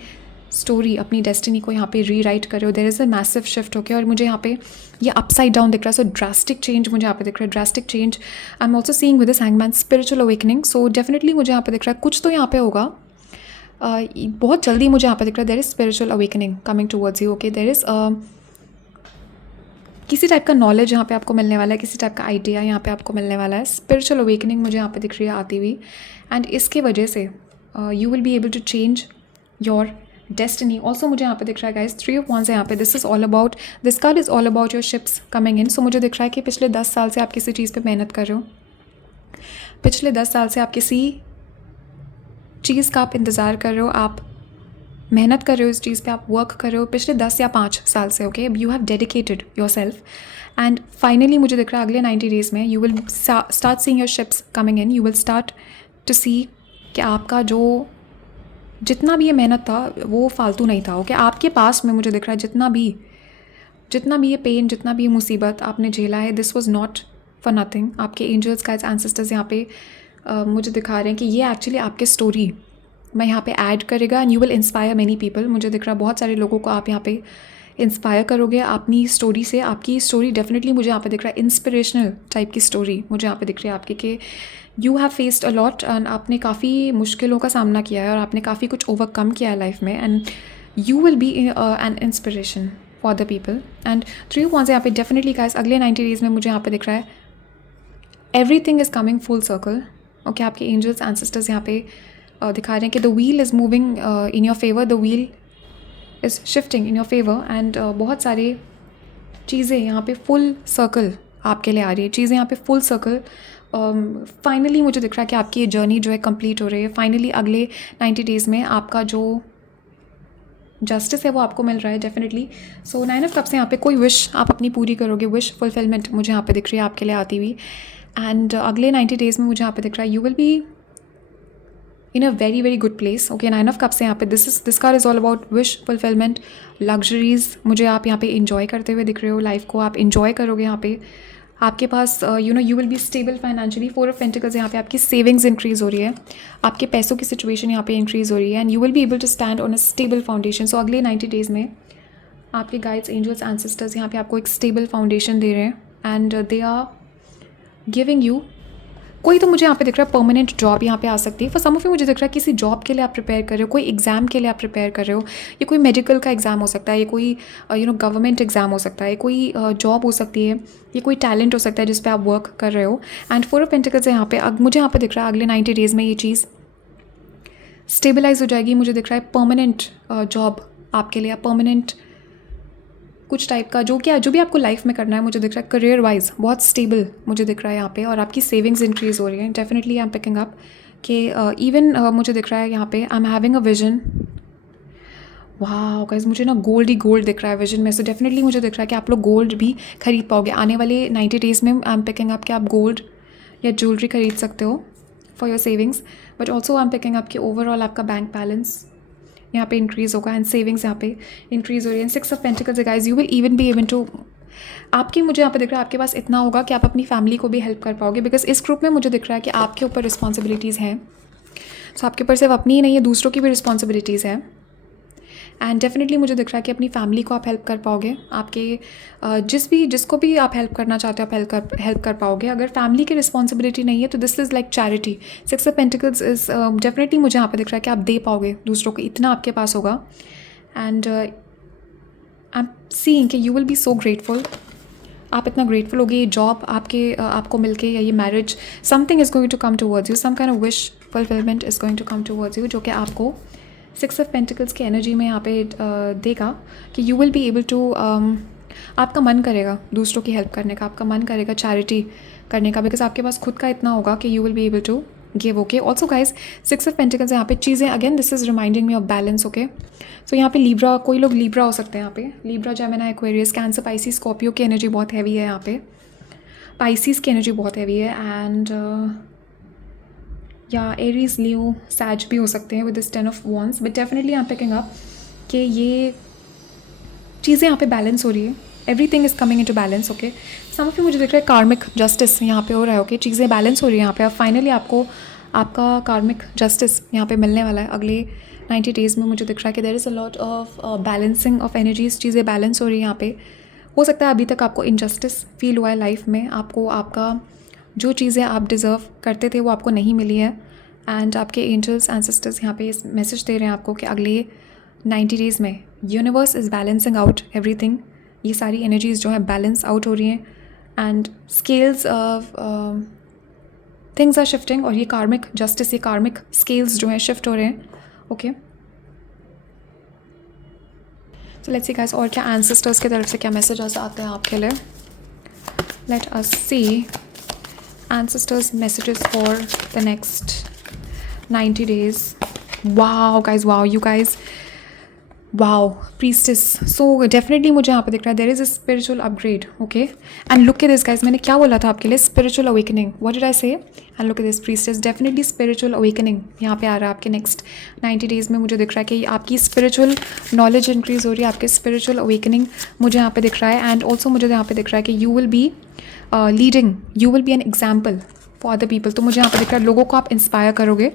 स्टोरी, अपनी डेस्टिनी को यहाँ पे रीराइट कर रहे हो। There is a massive shift, okay. और मुझे यहाँ पे ये अपसाइड डाउन दिख रहा है, सो ड्रास्टिक चेंज मुझे यहाँ पे दिख रहा है, drastic change. I am also seeing with this hangman spiritual awakening. So definitely मुझे यहाँ पे दिख रहा है कुछ तो यहाँ पे होगा बहुत जल्दी। मुझे यहाँ पे दिख रहा है there is spiritual awakening coming towards you, okay. There is किसी टाइप का नॉलेज यहाँ पे आपको मिलने वाला है, किसी टाइप का आइडिया यहाँ पे आपको मिलने वाला है। स्पिरिचुअल अवेकनिंग मुझे यहाँ पे दिख रही है आती हुई, एंड इसके वजह से you will be able to change your destiny. Also मुझे यहाँ पे दिख रहा है गाइस 3 ऑफ वांड्स है यहाँ पे। This card is all about your ships coming in. So मुझे दिख रहा है कि पिछले 10 साल से आप किसी चीज़ पे मेहनत कर रहे हो, पिछले 10 साल से आप किसी चीज़ का आप इंतज़ार कर रहे हो, आप मेहनत कर रहे हो इस चीज़ पे, आप वर्क कर रहे हो पिछले 10 या 5 साल से, okay. You have dedicated your self and finally मुझे दिख रहा है अगले 90 डेज़ में you will start seeing your ships coming in. You will start to see कि आपका जो जितना भी ये मेहनत था वो फालतू नहीं था, ओके। आपके पास में मुझे दिख रहा है जितना भी ये पेन, जितना भी ये मुसीबत आपने झेला है, this was not for nothing. आपके एंजल्स गाइड्स एंसेस्टर्स यहाँ पे मुझे दिखा रहे हैं कि ये एक्चुअली आपके स्टोरी मैं यहाँ पे ऐड करेगा and you will inspire many people. मुझे दिख रहा है बहुत सारे लोगों को आप यहाँ पे इंस्पायर करोगे अपनी स्टोरी से। आपकी स्टोरी डेफिनेटली मुझे यहाँ पे दिख रहा है इंस्पिरेशनल टाइप की स्टोरी मुझे यहाँ पे दिख रही है आपकी, कि you have faced a lot and आपने काफ़ी मुश्किलों का सामना किया है और आपने काफ़ी कुछ ओवरकम किया है लाइफ में, and you will B an inspiration for the people. And 3 of wands यहाँ पे डेफिनेटली गाइस अगले 90 डेज़ में मुझे यहाँ पे दिख रहा है everything is coming full circle, okay. आपके एंजल्स एंसेस्टर्स यहाँ पे दिखा रहे हैं कि the wheel is moving in your favour, the wheel is shifting in your favour and बहुत सारे चीज़ें यहाँ पे फुल सर्कल आपके लिए आ रही है, चीज़ें यहाँ पे फुल सर्कल। फाइनली मुझे दिख रहा है कि आपकी ये जर्नी जो है कंप्लीट हो रही है। फाइनली अगले 90 डेज़ में आपका जो जस्टिस है वो आपको मिल रहा है डेफिनेटली। सो 9 ऑफ कप्स यहाँ पे कोई विश आप अपनी पूरी करोगे, विश फुलफिलमेंट मुझे यहाँ पे दिख रही है आपके लिए आती हुई। एंड अगले 90 डेज़ में मुझे यहाँ पे दिख रहा है you will be in a very very good place. Okay, 9 of cups है यहाँ पे। This card is all about wish fulfilment, luxuries. मुझे आप यहाँ पे इंजॉय करते हुए दिख रहे हो, लाइफ को आप इंजॉय करोगे यहाँ पे। आपके पास you will be stable financially. 4 of pentacles यहाँ पे आपकी सेविंग्स इंक्रीज़ हो रही है, आपके पैसों की सिचुएशन यहाँ पे इंक्रीज़ हो रही है, and you will be able to stand on a stable foundation. So अगले 90 डेज़ में आपके गाइड्स, एंजल्स, एंसेस्टर्स यहाँ पे आपको एक स्टेबल फाउंडेशन दे रहे हैं, and they are giving you कोई, तो मुझे यहाँ पे दिख रहा है परमानेंट जॉब यहाँ पे आ सकती है। फॉर सम ऑफ यू मुझे दिख रहा है किसी जॉब के लिए आप प्रिपेयर कर रहे हो, कोई एग्ज़ाम के लिए आप प्रिपेयर कर रहे हो, ये कोई मेडिकल का एग्ज़ाम हो सकता है, ये कोई गवर्नमेंट एग्ज़ाम हो सकता है, कोई जॉब हो सकती है, ये कोई टैलेंट हो सकता है जिस पे आप वर्क कर रहे हो। एंड 4 ऑफ पेंटिकल्स है यहाँ पे। मुझे यहाँ पे दिख रहा है अगले 90 डेज़ में ये चीज़ स्टेबलाइज हो जाएगी। मुझे दिख रहा है परमानेंट जॉब आपके लिए, परमानेंट कुछ टाइप का जो भी आपको लाइफ में करना है। मुझे दिख रहा है करियर वाइज बहुत स्टेबल मुझे दिख रहा है यहाँ पे, और आपकी सेविंग्स इंक्रीज़ हो रही है। Definitely I am picking up कि इवन मुझे दिख रहा है यहाँ पे I am having a vision. वाह गाइस, मुझे ना गोल्ड ही गोल्ड दिख रहा है विजन में। सो डेफिनेटली मुझे दिख रहा है कि आप लोग गोल्ड भी खरीद पाओगे आने वाले 90 डेज़ में। आई एम पिकिंग अप कि आप गोल्ड या ज्वेलरी खरीद सकते हो for your savings, but also I am picking up कि ओवरऑल आपका बैंक बैलेंस यहाँ पे इंक्रीज़ होगा, एंड सेविंग्स यहाँ पे इंक्रीज़ हो रही है। 6 of pentacles guys, you will even be able to, आपकी मुझे यहाँ पे दिख रहा है आपके पास इतना होगा कि आप अपनी फैमिली को भी हेल्प कर पाओगे, बिकॉज इस ग्रुप में मुझे दिख रहा है कि आपके ऊपर रिस्पॉन्सिबिलिटीज़ हैं। सो आपके ऊपर सिर्फ अपनी ही नहीं है, दूसरों की भी रिस्पॉन्सिबिलिटीज़ हैं। एंड डेफिनेटली मुझे दिख रहा है कि अपनी फैमिली को आप हेल्प कर पाओगे, आपके जिसको भी आप हेल्प करना चाहते हो आप हेल्प कर पाओगे। अगर फैमिली की रिस्पॉन्सिबिलिटी नहीं है तो this is like charity. 6 of pentacles is definitely मुझे यहाँ पे दिख रहा है कि आप दे पाओगे दूसरों को, इतना आपके पास होगा। एंड आई एम सीइंग कि you will B so grateful, आप इतना ग्रेटफुल होगे। ये जॉब आपको मिलके, या ये marriage, something is going to come towards you, some kind of wish fulfilment is going to come towards you, जो कि आपको 6 ऑफ पेंटिकल्स की एनर्जी में यहाँ पे देगा कि you will be able to, आपका मन करेगा दूसरों की हेल्प करने का, आपका मन करेगा चैरिटी करने का, बिकॉज आपके पास खुद का इतना होगा कि you will be able to give. Okay, also guys 6 of pentacles यहाँ पे चीज़ें, again this is reminding me of balance. Okay, so यहाँ पे लीब्रा, कोई लोग लीब्रा हो सकते हैं यहाँ पे, Libra, Gemini, Aquarius, cancer, Pisces, Scorpio की एनर्जी बहुत हैवी है यहाँ पे, पाइसिस की एनर्जी बहुत हैवी है, एंड या एरीज, लियो, सैज भी हो सकते हैं with this 10 of wands. But definitely I am picking up कि ये चीज़ें यहाँ पे बैलेंस हो रही है, everything is coming into balance. Okay, some of you मुझे दिख रहा है कार्मिक जस्टिस यहाँ पे हो रहा है। ओके, चीज़ें बैलेंस हो रही है यहाँ पे, अब फाइनली आपको आपका कार्मिक जस्टिस यहाँ पे मिलने वाला है अगले 90 डेज़ में। मुझे दिख रहा है कि there is a lot of balancing of energies, चीज़ें बैलेंस हो रही है यहाँ पे। हो सकता है अभी तक आपको इनजस्टिस फील हुआ है लाइफ में, आपको आपका जो चीज़ें आप डिज़र्व करते थे वो आपको नहीं मिली है, एंड आपके एंजल्स, एंसेस्टर्स यहाँ पे इस मैसेज दे रहे हैं आपको कि अगले 90 डेज़ में universe is balancing out everything. ये सारी एनर्जीज जो है बैलेंस आउट हो रही हैं, and scales of things are shifting, और ये कार्मिक जस्टिस, ये कार्मिक स्केल्स जो हैं शिफ्ट हो रहे हैं। Okay, so let's see guys, और क्या एंसेस्टर्स की तरफ से क्या मैसेजेस आते हैं आपके लिए। Let us see ancestors messages for the next 90 days. Wow guys, wow, you guys, wow, priestess. So definitely मुझे यहाँ पे दिख रहा है there is a spiritual upgrade. Okay, and look at this guys, मैंने क्या बोला था आपके लिए, spiritual awakening. What did I say? And look at this, priestess, definitely spiritual awakening यहाँ पे आ रहा है आपके next 90 days में। मुझे दिख रहा है कि आपकी spiritual knowledge increase हो रही है, आपके spiritual awakening मुझे यहाँ पे दिख रहा है, and also मुझे यहाँ पे दिख रहा है कि you will be leading, you will B an example for other people. तो मुझे यहाँ पर दिख रहा है लोगों को आप इंस्पायर करोगे,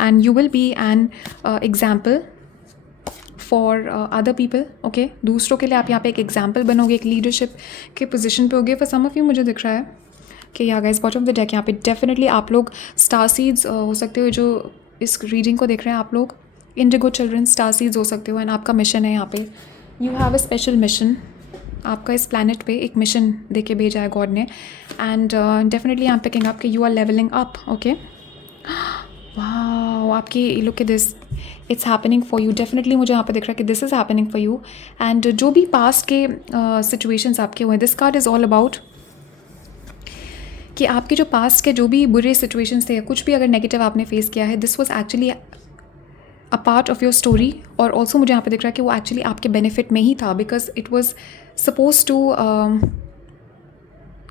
and you will B an example for other people. Okay, दूसरों के लिए आप यहाँ पे एक एग्जाम्पल बनोगे, एक लीडरशिप के पोजीशन पे होगे। फॉर सम ऑफ यू मुझे दिख रहा है कि या guys, bottom of the deck यहाँ पे डेफिनेटली आप लोग स्टार सीड्स हो सकते हो, जो इस रीडिंग को देख रहे हैं आप लोग इंडिगो चिल्ड्रन स्टार सीड्स हो सकते हो, एंड आपका मिशन है यहाँ पे, you have a special mission. आपका इस प्लैनेट पे एक मिशन दे के भेजा है गॉड ने, and definitely I am picking up कि you are levelling up. Okay, wow, आपकी look at this, it's happening for you. Definitely मुझे यहाँ पे दिख रहा है कि this is happening for you, and जो भी पास्ट के सिचुएशंस आपके हुए हैं, this card is all about कि आपके जो पास्ट के जो भी बुरे सिचुएशंस थे, कुछ भी अगर नेगेटिव आपने फेस किया है, this was actually a part of your story. और ऑल्सो मुझे यहाँ पे दिख रहा है कि वो एक्चुअली आपके बेनिफिट में ही था, because it was suppose to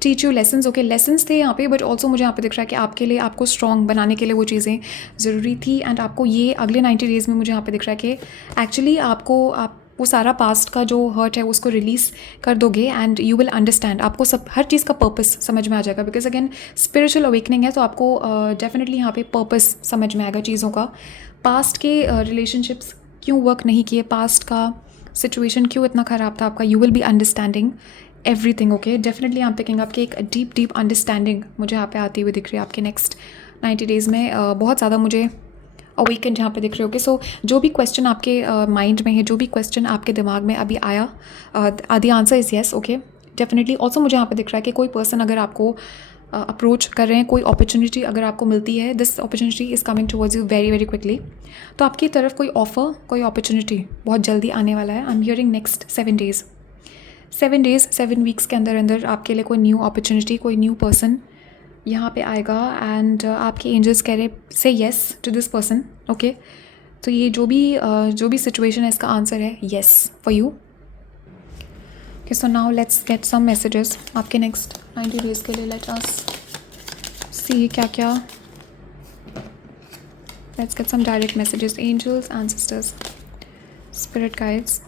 teach you lessons. Okay, lessons थे यहाँ पे, बट ऑल्सो मुझे यहाँ पे दिख रहा है कि आपके लिए, आपको स्ट्रॉन्ग बनाने के लिए वो चीज़ें ज़रूरी थी। एंड आपको ये अगले 90 डेज़ में मुझे यहाँ पे दिख रहा है कि एक्चुअली आपको, आप वो सारा पास्ट का जो हर्ट है उसको रिलीज़ कर दोगे एंड यू विल अंडरस्टैंड। आपको सब हर चीज़ का पर्पस समझ में आ जाएगा, बिकॉज अगेन स्पिरिचुअल अवेकनिंग है, तो आपको डेफिनेटली यहाँ पे पर्पस समझ में आएगा चीज़ों का। पास्ट के रिलेशनशिप्स क्यों वर्क नहीं किए, पास्ट का सिचुएशन क्यों इतना ख़राब था आपका, you will be understanding everything. Okay, definitely I am picking आपके एक डीप अंडरस्टैंडिंग मुझे यहाँ पे आती हुई दिख रही है आपके नेक्स्ट 90 डेज़ में। बहुत ज़्यादा मुझे अवेकन जहाँ पे दिख रहे होगे। सो जो भी क्वेश्चन आपके माइंड में है, जो भी क्वेश्चन आपके दिमाग में अभी आया, the answer is yes. Okay, definitely. Also मुझे यहाँ पे दिख रहा है कि कोई पर्सन अगर आपको अप्रोच कर रहे हैं, कोई अपॉर्चुनिटी अगर आपको मिलती है, this opportunity is coming towards you very very quickly. तो आपकी तरफ कोई ऑफ़र, कोई अपॉर्चुनिटी बहुत जल्दी आने वाला है। I am hearing next 7 days, 7 days, 7 weeks के अंदर अंदर आपके लिए कोई न्यू अपॉर्चुनिटी, कोई न्यू पर्सन यहाँ पे आएगा। एंड आपके एंजल्स कह रहे say yes to this person. Okay, तो ये जो भी सिचुएशन है इसका आंसर है yes for you. Okay, so now let's get some messages आपके नेक्स्ट 90 डेज़ के लिए। लेट अस सी क्या क्या, let's get some direct messages. Angels, ancestors, spirit guides,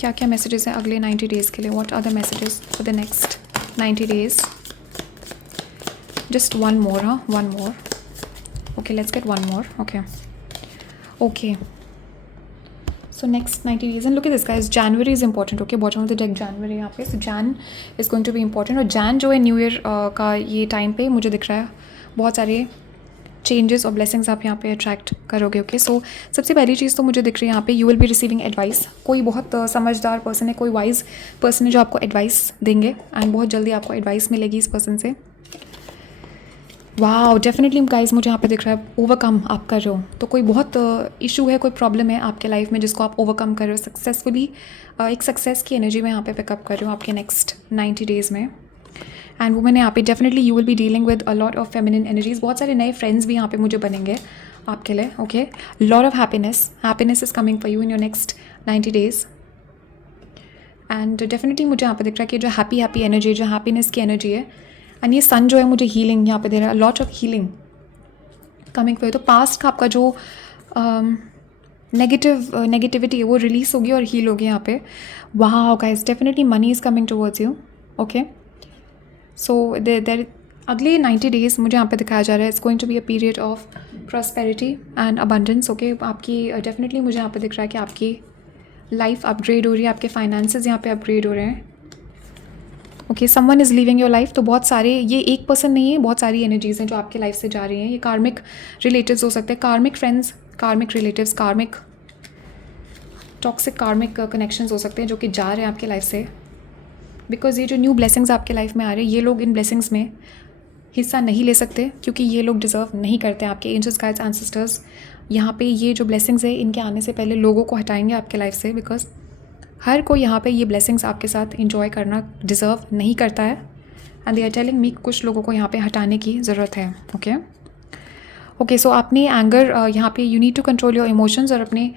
क्या क्या मैसेजेस हैं अगले 90 डेज़ के लिए। What are the messages for the next 90 days? Just one more, huh? One more. Okay, let's get one more. Okay. So next 90 days, and look at this guys, January is important. Okay, bottom of the deck January यहाँ पे, so Jan is going to be important। और Jan जो है new year का ये time पे मुझे दिख रहा है बहुत सारे चेंजेस और ब्लेसिंग्स आप यहाँ पे अट्रैक्ट करोगे। ओके, सो सबसे पहली चीज़ तो मुझे दिख रही है यहाँ पे, you will be receiving advice. कोई बहुत समझदार पर्सन है, कोई वाइज पर्सन है जो आपको एडवाइस देंगे, एंड बहुत जल्दी आपको एडवाइस मिलेगी इस पर्सन से। वाह, डेफिनेटली गाइस मुझे यहाँ पे दिख रहा है ओवरकम आप कर रहे हो। तो कोई बहुत इशू है, कोई प्रॉब्लम है आपके लाइफ में जिसको आप ओवरकम कर रहे हो सक्सेसफुली। एक सक्सेस की एनर्जी में यहाँ पे पिकअप कर रहे हो आपके नेक्स्ट 90 डेज़ में। एंड वो मैंने यहाँ पे definitely you will be dealing with a lot of feminine energies. बहुत सारे नए फ्रेंड्स भी यहाँ पे मुझे बनेंगे आपके लिए। Okay, lot of happiness is coming for you in your next 90 days. And definitely मुझे यहाँ पे दिख रहा है कि जो हैप्पी एनर्जी, जो हैप्पीनेस की एनर्जी है, एंड ये सन जो है मुझे हीलिंग यहाँ पे दे रहा है, lot of healing coming for you. तो पास्ट का आपका जो नेगेटिविटी है वो रिलीज होगी और हील होगी यहाँ पे। वाह guys, definitely money is coming towards you. Okay, so there अगले 90 डेज़ मुझे यहाँ पे दिखाया जा रहा है, it's going to be a period of prosperity and abundance. Okay, आपकी डेफिनेटली मुझे यहाँ पे दिख रहा है कि आपकी लाइफ अपग्रेड हो रही है, आपके फाइनेंसेस यहाँ पे अपग्रेड हो रहे हैं। Okay, someone is living your life. तो बहुत सारे, ये एक पर्सन नहीं है, बहुत सारी एनर्जीज़ हैं जो आपकी लाइफ से जा रही हैं। ये कार्मिक रिलेटिव्स हो सकते हैं, कार्मिक फ्रेंड्स, कार्मिक रिलेटिव्स, कार्मिक टॉक्सिक कार्मिक कनेक्शंस हो सकते हैं जो कि जा रहे हैं आपकी लाइफ से। बिकॉज ये जो न्यू ब्लेसिंग्स आपके लाइफ में आ रहे हैं, ये लोग इन ब्लेसिंग्स में हिस्सा नहीं ले सकते क्योंकि ये लोग डिज़र्व नहीं करते। आपके एंजल्स, गाइड्स, एंसेस्टर्स यहाँ पे ये जो ब्लेसिंग्स है इनके आने से पहले लोगों को हटाएंगे आपके लाइफ से, बिकॉज हर कोई यहाँ पे ये ब्लेसिंग्स आपके साथ इंजॉय करना डिज़र्व नहीं करता है। And they are telling me कुछ लोगों को यहाँ पे हटाने की ज़रूरत है। ओके, सो आपने एंगर यहाँ पे, you need to control your emotions, और अपने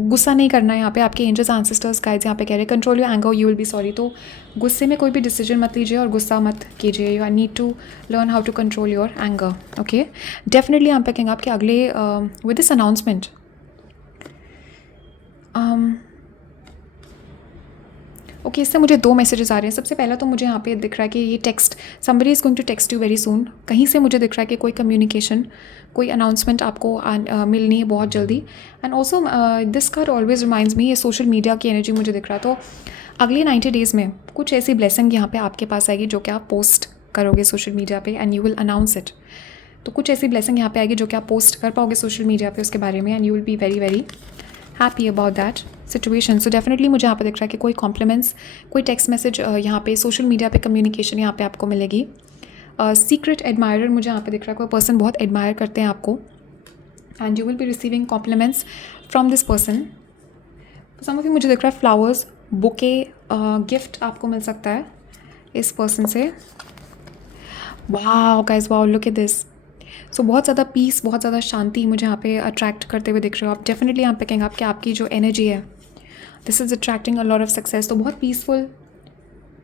गुस्सा नहीं करना है यहाँ पे। आपके एंजल्स, एंसेस्टर्स, गाइड्स यहाँ पे कह रहे हैं control your anger, you will B sorry. तो गुस्से में कोई भी डिसीजन मत लीजिए और गुस्सा मत कीजिए। You need to learn how to control your anger. Okay, definitely यहाँ पे कहेंगे आपके अगले विद दिस अनाउंसमेंट ओके, इससे मुझे 2 मैसेजेस आ रहे हैं। सबसे पहला तो मुझे यहाँ पे दिख रहा है कि ये text, somebody is going to text you very soon. कहीं से मुझे दिख रहा है कि कोई कम्युनिकेशन, कोई अनाउंसमेंट आपको मिलनी है बहुत जल्दी। And also this card always reminds मी, ये सोशल मीडिया की एनर्जी मुझे दिख रहा है। तो अगले 90 डेज़ में कुछ ऐसी ब्लेसिंग यहाँ पे आपके पास आएगी जो कि आप पोस्ट करोगे सोशल मीडिया पे, and you will announce it. तो कुछ ऐसी ब्लेसिंग यहाँ पे आएगी जो कि आप पोस्ट कर पाओगे सोशल मीडिया पे उसके बारे में, and you will be very very happy about that situation. So definitely मुझे यहाँ पे दिख रहा है कि कोई कॉम्प्लीमेंट्स, कोई टेक्स्ट मैसेज यहाँ पे सोशल मीडिया पे कम्युनिकेशन यहाँ पे आपको मिलेगी। सीक्रेट एडमायरर मुझे यहाँ पे दिख रहा है, कोई पर्सन बहुत एडमायर करते हैं आपको, and you will be receiving compliments from this person. Some of you मुझे दिख रहा है फ्लावर्स, बुके, गिफ्ट आपको मिल सकता है इस पर्सन से। Wow guys, wow, look at this. So बहुत ज़्यादा पीस, बहुत ज़्यादा शांति मुझे यहाँ पे अट्रैक्ट करते हुए दिख रहे हो आप। डेफिनेटली यहाँ पे कहेंगे आपकी जो एनर्जी है, this is attracting a lot of success. तो बहुत peaceful,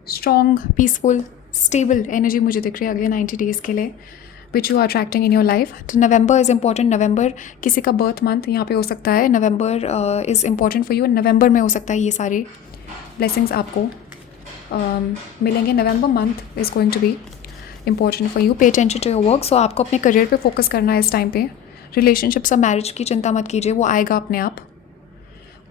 strong, peaceful, stable energy मुझे दिख रही है अगले 90 डेज़ के लिए, which you are attracting in your life. तो नवंबर इज़ इंपॉर्टेंट. नवंबर किसी का बर्थ मंथ यहाँ पे हो सकता है. November is important for you. November में हो सकता है ये सारे ब्लेसिंग्स आपको मिलेंगे. November month is going to be important for you. Pay attention to your work. So आपको अपने करियर पे फोकस करना है इस टाइम पे. रिलेशनशिप्स और मैरिज की चिंता मत कीजिए, वो आएगा अपने आप,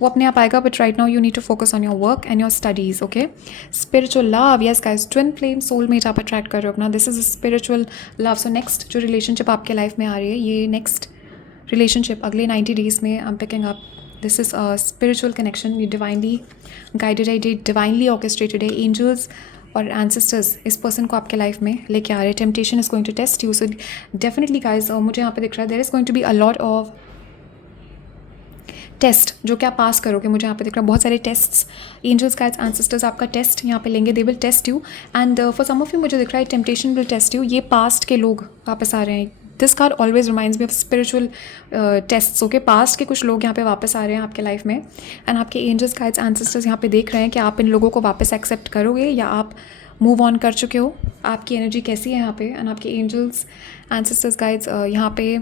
वो अपने आप आएगा. But right now you need to focus on your work and your studies. Okay. Spiritual love, yes guys, twin flame soulmate आप अट्रैक्ट कर रहे हो अपना. This is spiritual love. So next जो रिलेशनशिप आपके लाइफ में आ रही है, ये नेक्स्ट रिलेशनशिप अगले 90 डेज़ में I am picking up. This is a spiritual connection. ये डिवाइनली गाइडेड है, डिवाइनली ऑर्केस्ट्रेटेड है. एंजल्स और एंसेस्टर्स इस पर्सन को आपके लाइफ में लेके आ रहे हैं. Temptation is going to test you. So definitely guys मुझे यहाँ पे दिख रहा है there is going to be a lot of test जो कि आप पास करोगे. मुझे यहाँ पे दिख रहा है बहुत सारे टेस्ट्स. एंजल्स गाइड्स एंसेस्टर्स आपका टेस्ट यहाँ पे लेंगे. They will test you and for some of you मुझे दिख रहा है टेम्पटेशन विल टेस्ट यू. ये पास्ट के लोग वापस आ रहे हैं. This card always reminds me of spiritual tests. Okay. Past के कुछ लोग यहाँ पे वापस आ रहे हैं आपके लाइफ में एंड आपके एंजल्स गाइड्स एंसेस्टर्स यहाँ पे देख रहे हैं कि आप इन लोगों को वापस एक्सेप्ट करोगे या आप मूव ऑन कर चुके हो. आपकी एनर्जी कैसी है यहाँ पे. एंड आपके एंजल्स एंसेस्टर्स गाइड्स यहाँ पे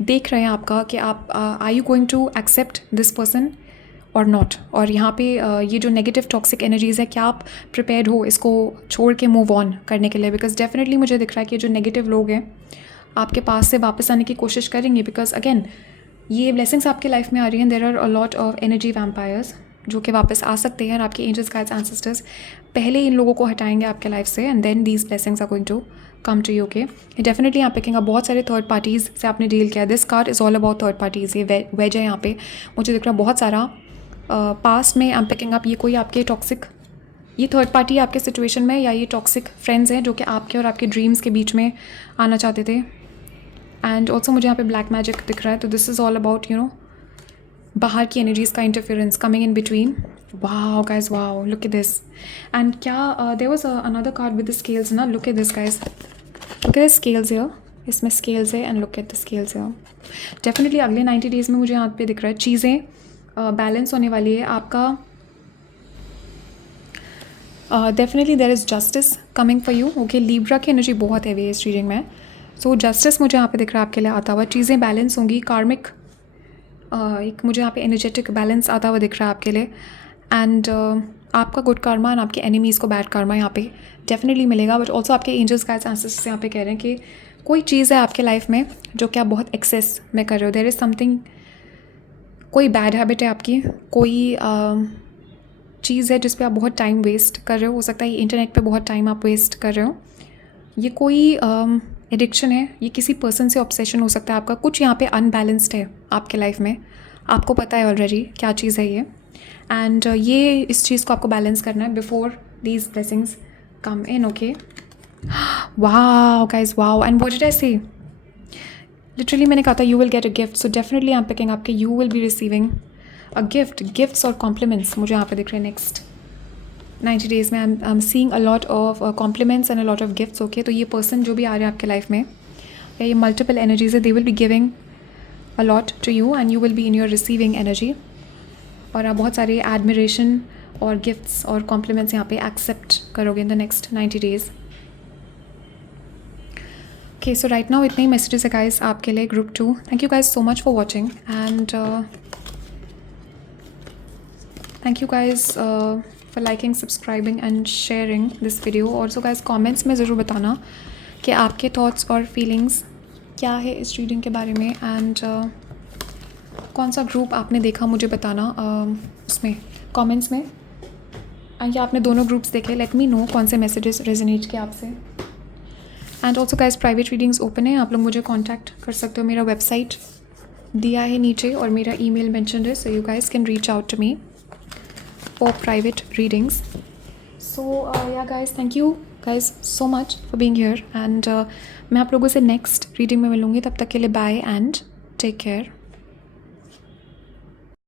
देख रहे हैं आपका कि आप are you going to accept this person और नॉट. और यहाँ पे ये जो नेगेटिव टॉक्सिक एनर्जीज़ है, क्या आप प्रिपेयर्ड हो इसको छोड़ के मूव ऑन करने के लिए. बिकॉज डेफिनेटली मुझे दिख रहा है कि जो नेगेटिव लोग हैं आपके पास से वापस आने की कोशिश करेंगे. बिकॉज अगेन ये ब्लेसिंग्स आपके लाइफ में आ रही हैं. There are a lot of energy vampires जो कि वापस आ सकते हैं. और आपके एंजल्स गाइड्स एंसेस्टर्स पहले इन लोगों को हटाएंगे आपके लाइफ से and then these blessings are going to come to you. Okay. Definitely यहाँ पिकिंग बहुत सारे थर्ड पार्टीज़ से आपने डील किया. This card is all about third parties. ये वेज है यहाँ पे मुझे दिख रहा है बहुत सारा. पास्ट में आई एम पिकिंग अप ये कोई आपके टॉक्सिक, ये थर्ड पार्टी आपके सिचुएशन में या ये टॉक्सिक फ्रेंड्स हैं जो कि आपके और आपके ड्रीम्स के बीच में आना चाहते थे. एंड ऑल्सो मुझे यहाँ पे ब्लैक मैजिक दिख रहा है. तो this is all about you know बाहर की एनर्जीज़ का interference coming in between. Wow guys, wow, look at this. And क्या there was another card with the scales ना. Look at this guys, look at the scales here. इसमें scales है and look at the scales here. Definitely अगले 90 days में मुझे यहाँ पे दिख रहा है चीज़ें बैलेंस होने वाली है. आपका definitely there is justice coming for you. Okay. Libra की एनर्जी बहुत हैवी है इस रीडिंग में. सो जस्टिस मुझे यहाँ पे दिख रहा है आपके लिए आता हुआ. चीज़ें बैलेंस होंगी. कार्मिक एक मुझे यहाँ पे एनर्जेटिक बैलेंस आता हुआ दिख रहा है आपके लिए. एंड आपका गुड कर्मा एंड आपके एनिमीज़ को बैड कर्मा यहाँ पे डेफिनेटली मिलेगा. बट ऑल्सो आपके एंजल्स गाइड्स एंसेस्टर्स यहाँ पे कह रहे हैं कि कोई चीज़ है आपके लाइफ में जो कि आप बहुत एक्सेस में कर रहे हो. देयर इज़ समथिंग, कोई बैड हैबिट है आपकी, कोई चीज़ है जिस पे आप बहुत टाइम वेस्ट कर रहे हो. सकता है ये इंटरनेट पे बहुत टाइम आप वेस्ट कर रहे हो. ये कोई एडिक्शन है, ये किसी पर्सन से ऑब्सेशन हो सकता है आपका. कुछ यहाँ पे अनबैलेंस्ड है आपके लाइफ में, आपको पता है ऑलरेडी क्या चीज़ है ये. एंड ये इस चीज़ को आपको बैलेंस करना है before these blessings come in. Okay. Wow guys, wow. And what did I say, literally मैंने कहा था you will get a gift. So definitely I am picking आपके you will be receiving a gift. Gifts और compliments मुझे यहाँ पे दिख रहे हैं नेक्स्ट 90 डेज़ में. I am seeing a lot of compliments and a lot of gifts. Okay. तो ये पर्सन जो भी आ रहे हैं आपके लाइफ में या ये मल्टीपल एनर्जीज है, they will be giving a lot to you and you will be in your receiving energy. और आप बहुत सारे एडमिरेशन और गिफ्ट्स और कॉम्प्लीमेंट्स यहाँ पे एक्सेप्ट करोगे इन the next 90 days. Okay. So right now इतने ही मैसेजेस है गाइस आपके लिए group 2. Thank you guys so much for watching and thank you guys for liking, subscribing and sharing this video. और सो गाइस कमेंट्स में ज़रूर बताना कि आपके थॉट्स और फीलिंग्स क्या है इस रीडिंग के बारे में. एंड कौन सा ग्रुप आपने देखा मुझे बताना उसमें कमेंट्स में. या आपने दोनों ग्रुप्स देखे, लेट मी नो कौन से मैसेजेस रेजोनेट किए आपसे. And also guys private readings open है, आप लोग मुझे कांटेक्ट कर सकते हो. मेरा वेबसाइट दिया है नीचे और मेरा ईमेल मेंशन्ड है. So you guys can reach out to me for private readings. So yeah guys, thank you guys so much for being here. And मैं आप लोगों से नेक्स्ट रीडिंग में मिलूँगी. तब तक के लिए बाय एंड टेक केयर.